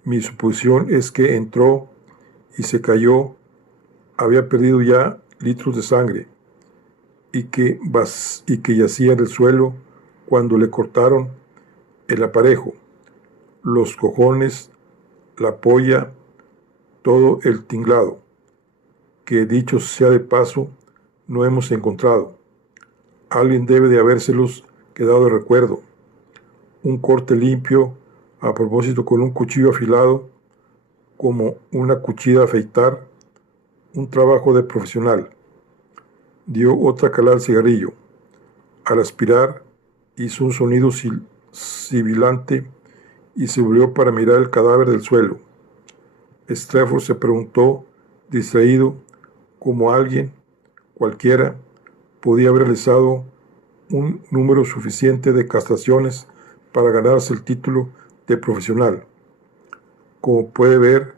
Mi suposición es que entró y se cayó, había perdido ya litros de sangre y que yacía en el suelo cuando le cortaron el aparejo, los cojones, la polla, todo el tinglado, que dicho sea de paso, no hemos encontrado. Alguien debe de habérselos quedado de recuerdo. Un corte limpio, a propósito con un cuchillo afilado, como una cuchilla de afeitar, un trabajo de profesional. Dio otra calada al cigarrillo. Al aspirar, hizo un sonido sibilante y se volvió para mirar el cadáver del suelo. Strafford se preguntó, distraído, cómo alguien, cualquiera, podía haber realizado un número suficiente de castraciones para ganarse el título de profesional. Como puede ver,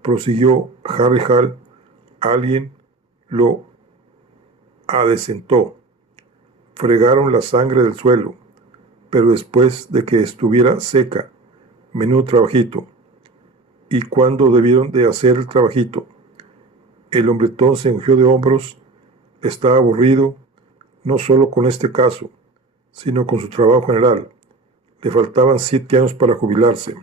prosiguió Harry Hall, alguien lo adecentó. Fregaron la sangre del suelo, pero después de que estuviera seca, menudo trabajito. ¿Y cuándo debieron de hacer el trabajito? El hombretón se encogió de hombros, estaba aburrido, no solo con este caso, sino con su trabajo general. Le faltaban 7 años para jubilarse.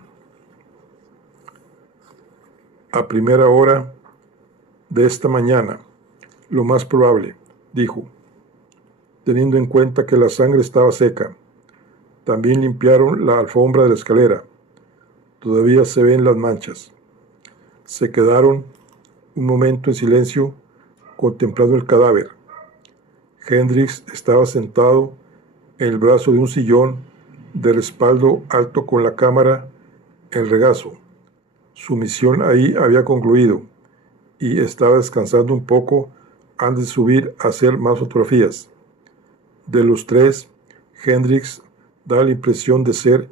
A primera hora de esta mañana, lo más probable, dijo, teniendo en cuenta que la sangre estaba seca. También limpiaron la alfombra de la escalera. Todavía se ven las manchas. Se quedaron un momento en silencio contemplando el cadáver. Hendricks estaba sentado en el brazo de un sillón de respaldo alto con la cámara en el regazo. Su misión ahí había concluido y estaba descansando un poco antes de subir a hacer más fotografías. De los tres, Hendricks da la impresión de ser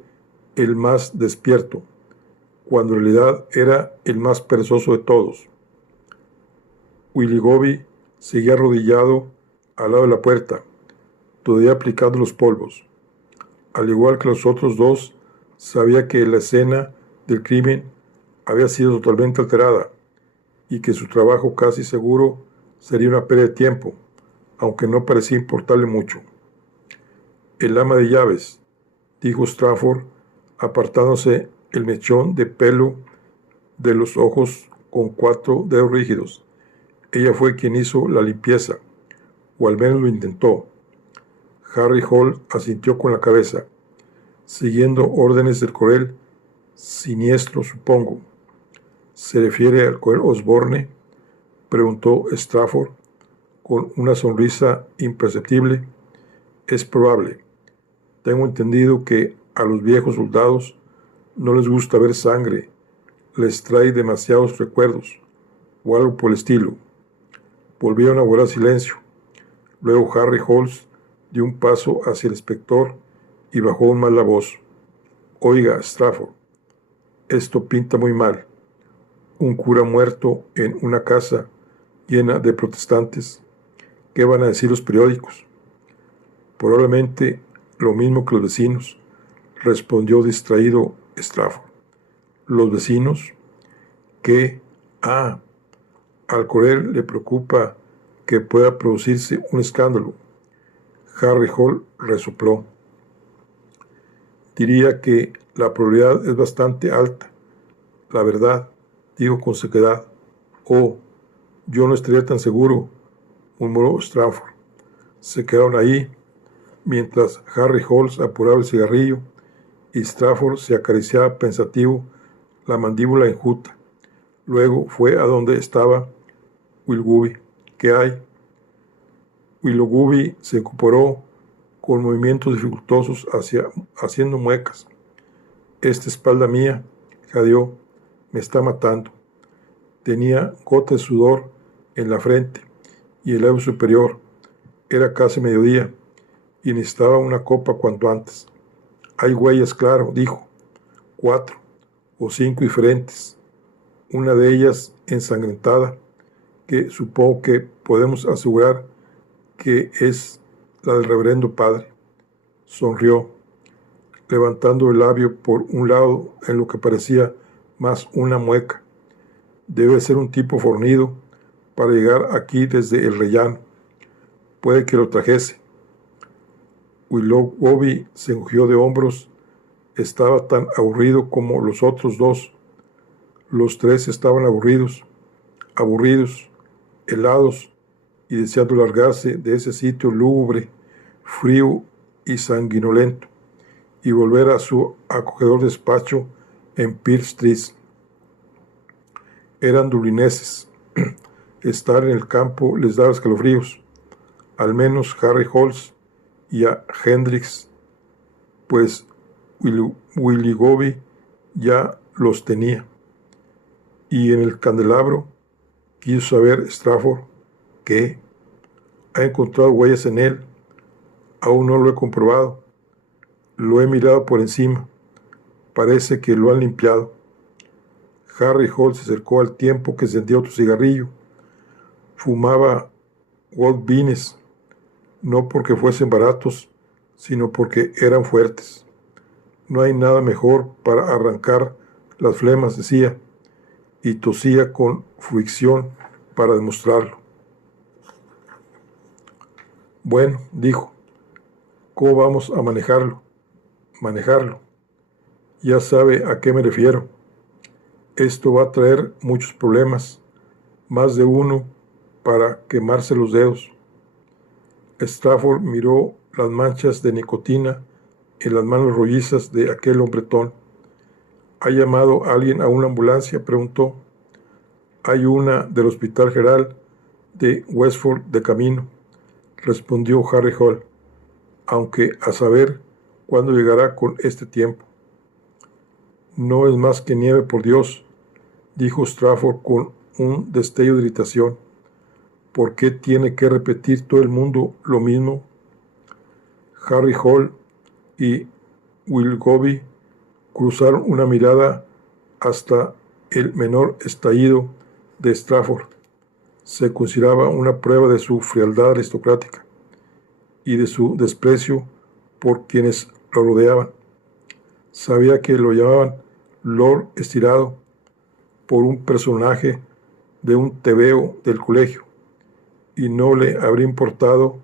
el más despierto, cuando en realidad era el más perezoso de todos. Willoughby seguía arrodillado al lado de la puerta, todavía aplicando los polvos. Al igual que los otros dos, sabía que la escena del crimen había sido totalmente alterada y que su trabajo casi seguro sería una pérdida de tiempo, aunque no parecía importarle mucho. «El ama de llaves», dijo Strafford, apartándose el mechón de pelo de los ojos con 4 dedos rígidos. «Ella fue quien hizo la limpieza, o al menos lo intentó». Harry Hall asintió con la cabeza. «Siguiendo órdenes del coronel siniestro, supongo». «¿Se refiere al coronel Osborne?», preguntó Strafford con una sonrisa imperceptible. «Es probable. Tengo entendido que a los viejos soldados no les gusta ver sangre, les trae demasiados recuerdos, o algo por el estilo». Volvieron a guardar silencio. Luego Harry Holmes dio un paso hacia el inspector y bajó aún más la voz. «Oiga, Strafford, esto pinta muy mal. Un cura muerto en una casa llena de protestantes. ¿Qué van a decir los periódicos?» «Probablemente lo mismo que los vecinos», respondió distraído Strafford. los vecinos, que al correr le preocupa que pueda producirse un escándalo. Harry Hole resopló. Diría que la probabilidad es bastante alta. La verdad, dijo con sequedad. Oh, yo no estaría tan seguro, murmuró Strafford. Se quedaron ahí, mientras Harry Hole apuraba el cigarrillo y Strafford se acariciaba pensativo la mandíbula enjuta. Luego fue a donde estaba Willoughby. ¿Qué hay? Willoughby se incorporó con movimientos dificultosos haciendo muecas. Esta espalda mía, jadeó, me está matando. Tenía gotas de sudor en la frente y el labio superior. Era casi mediodía y necesitaba una copa cuanto antes. Hay huellas, claro, dijo. 4 o 5 diferentes. Una de ellas ensangrentada, que supongo que podemos asegurar que es la del reverendo padre. Sonrió, levantando el labio por un lado en lo que parecía más una mueca. Debe ser un tipo fornido para llegar aquí desde el rellano. Puede que lo trajese. Willoughby se encogió de hombros. Estaba tan aburrido como los otros dos. Los tres estaban aburridos, helados y deseando largarse de ese sitio lúgubre, frío y sanguinolento, y volver a su acogedor despacho en Pearl Street. Eran dublineses. Estar en el campo les daba escalofríos, al menos Harry Holmes y a Hendricks, pues Willoughby ya los tenía. Y en el candelabro, quiso saber Strafford, ¿qué? ¿Ha encontrado huellas en él? Aún no lo he comprobado. Lo he mirado por encima. Parece que lo han limpiado. Harry Hole se acercó al tiempo que encendía otro cigarrillo. Fumaba Woodbines, no porque fuesen baratos, sino porque eran fuertes. No hay nada mejor para arrancar las flemas, decía, y tosía con fricción para demostrarlo. Bueno, dijo, ¿cómo vamos a manejarlo? Manejarlo. Ya sabe a qué me refiero. Esto va a traer muchos problemas, más de uno para quemarse los dedos. Strafford miró las manchas de nicotina en las manos rollizas de aquel hombretón. ¿Ha llamado alguien a una ambulancia?, preguntó. Hay una del Hospital General de Westford de camino, respondió Harry Hole, aunque a saber cuándo llegará con este tiempo. No es más que nieve, por Dios, dijo Strafford con un destello de irritación. ¿Por qué tiene que repetir todo el mundo lo mismo? Harry Hole y Willoughby cruzaron una mirada hasta el menor estallido de Strafford. Se consideraba una prueba de su frialdad aristocrática y de su desprecio por quienes lo rodeaban. Sabía que lo llamaban Lord Estirado por un personaje de un tebeo del colegio, y no le habría importado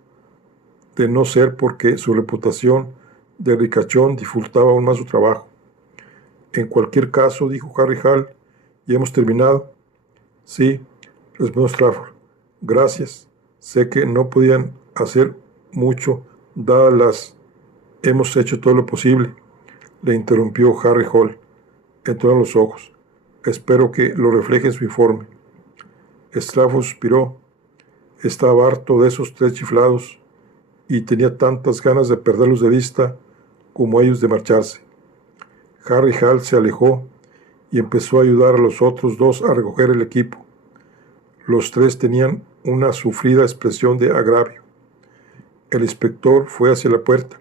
de no ser porque su reputación de ricachón dificultaba aún más su trabajo. En cualquier caso, dijo Harry Hole, ¿ya hemos terminado? Sí, respondió Strafford. Gracias. Sé que no podían hacer mucho, dadas las... Hemos hecho todo lo posible, le interrumpió Harry Hole, entró los ojos. Espero que lo refleje en su informe. Strafford suspiró. Estaba harto de esos tres chiflados y tenía tantas ganas de perderlos de vista como ellos de marcharse. Harry Hole se alejó y empezó a ayudar a los otros dos a recoger el equipo. Los tres tenían una sufrida expresión de agravio. El inspector fue hacia la puerta,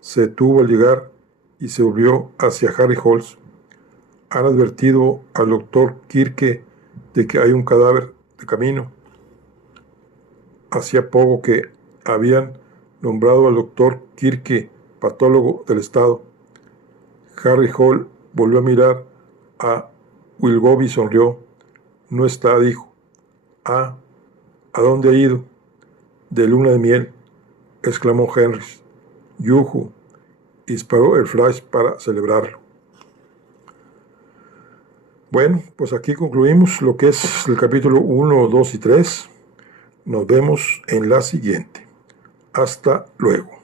se detuvo al llegar y se volvió hacia Harry Hole. ¿Han advertido al doctor Kirke de que hay un cadáver de camino? Hacía poco que habían nombrado al doctor Kirke patólogo del estado. Harry Hole volvió a mirar Ah, Willoughby sonrió. No está, dijo. Ah, ¿a dónde ha ido? De luna de miel, exclamó Henry. Yujú, disparó el flash para celebrarlo. Bueno, pues aquí concluimos lo que es el capítulo 1, 2 y 3. Nos vemos en la siguiente. Hasta luego.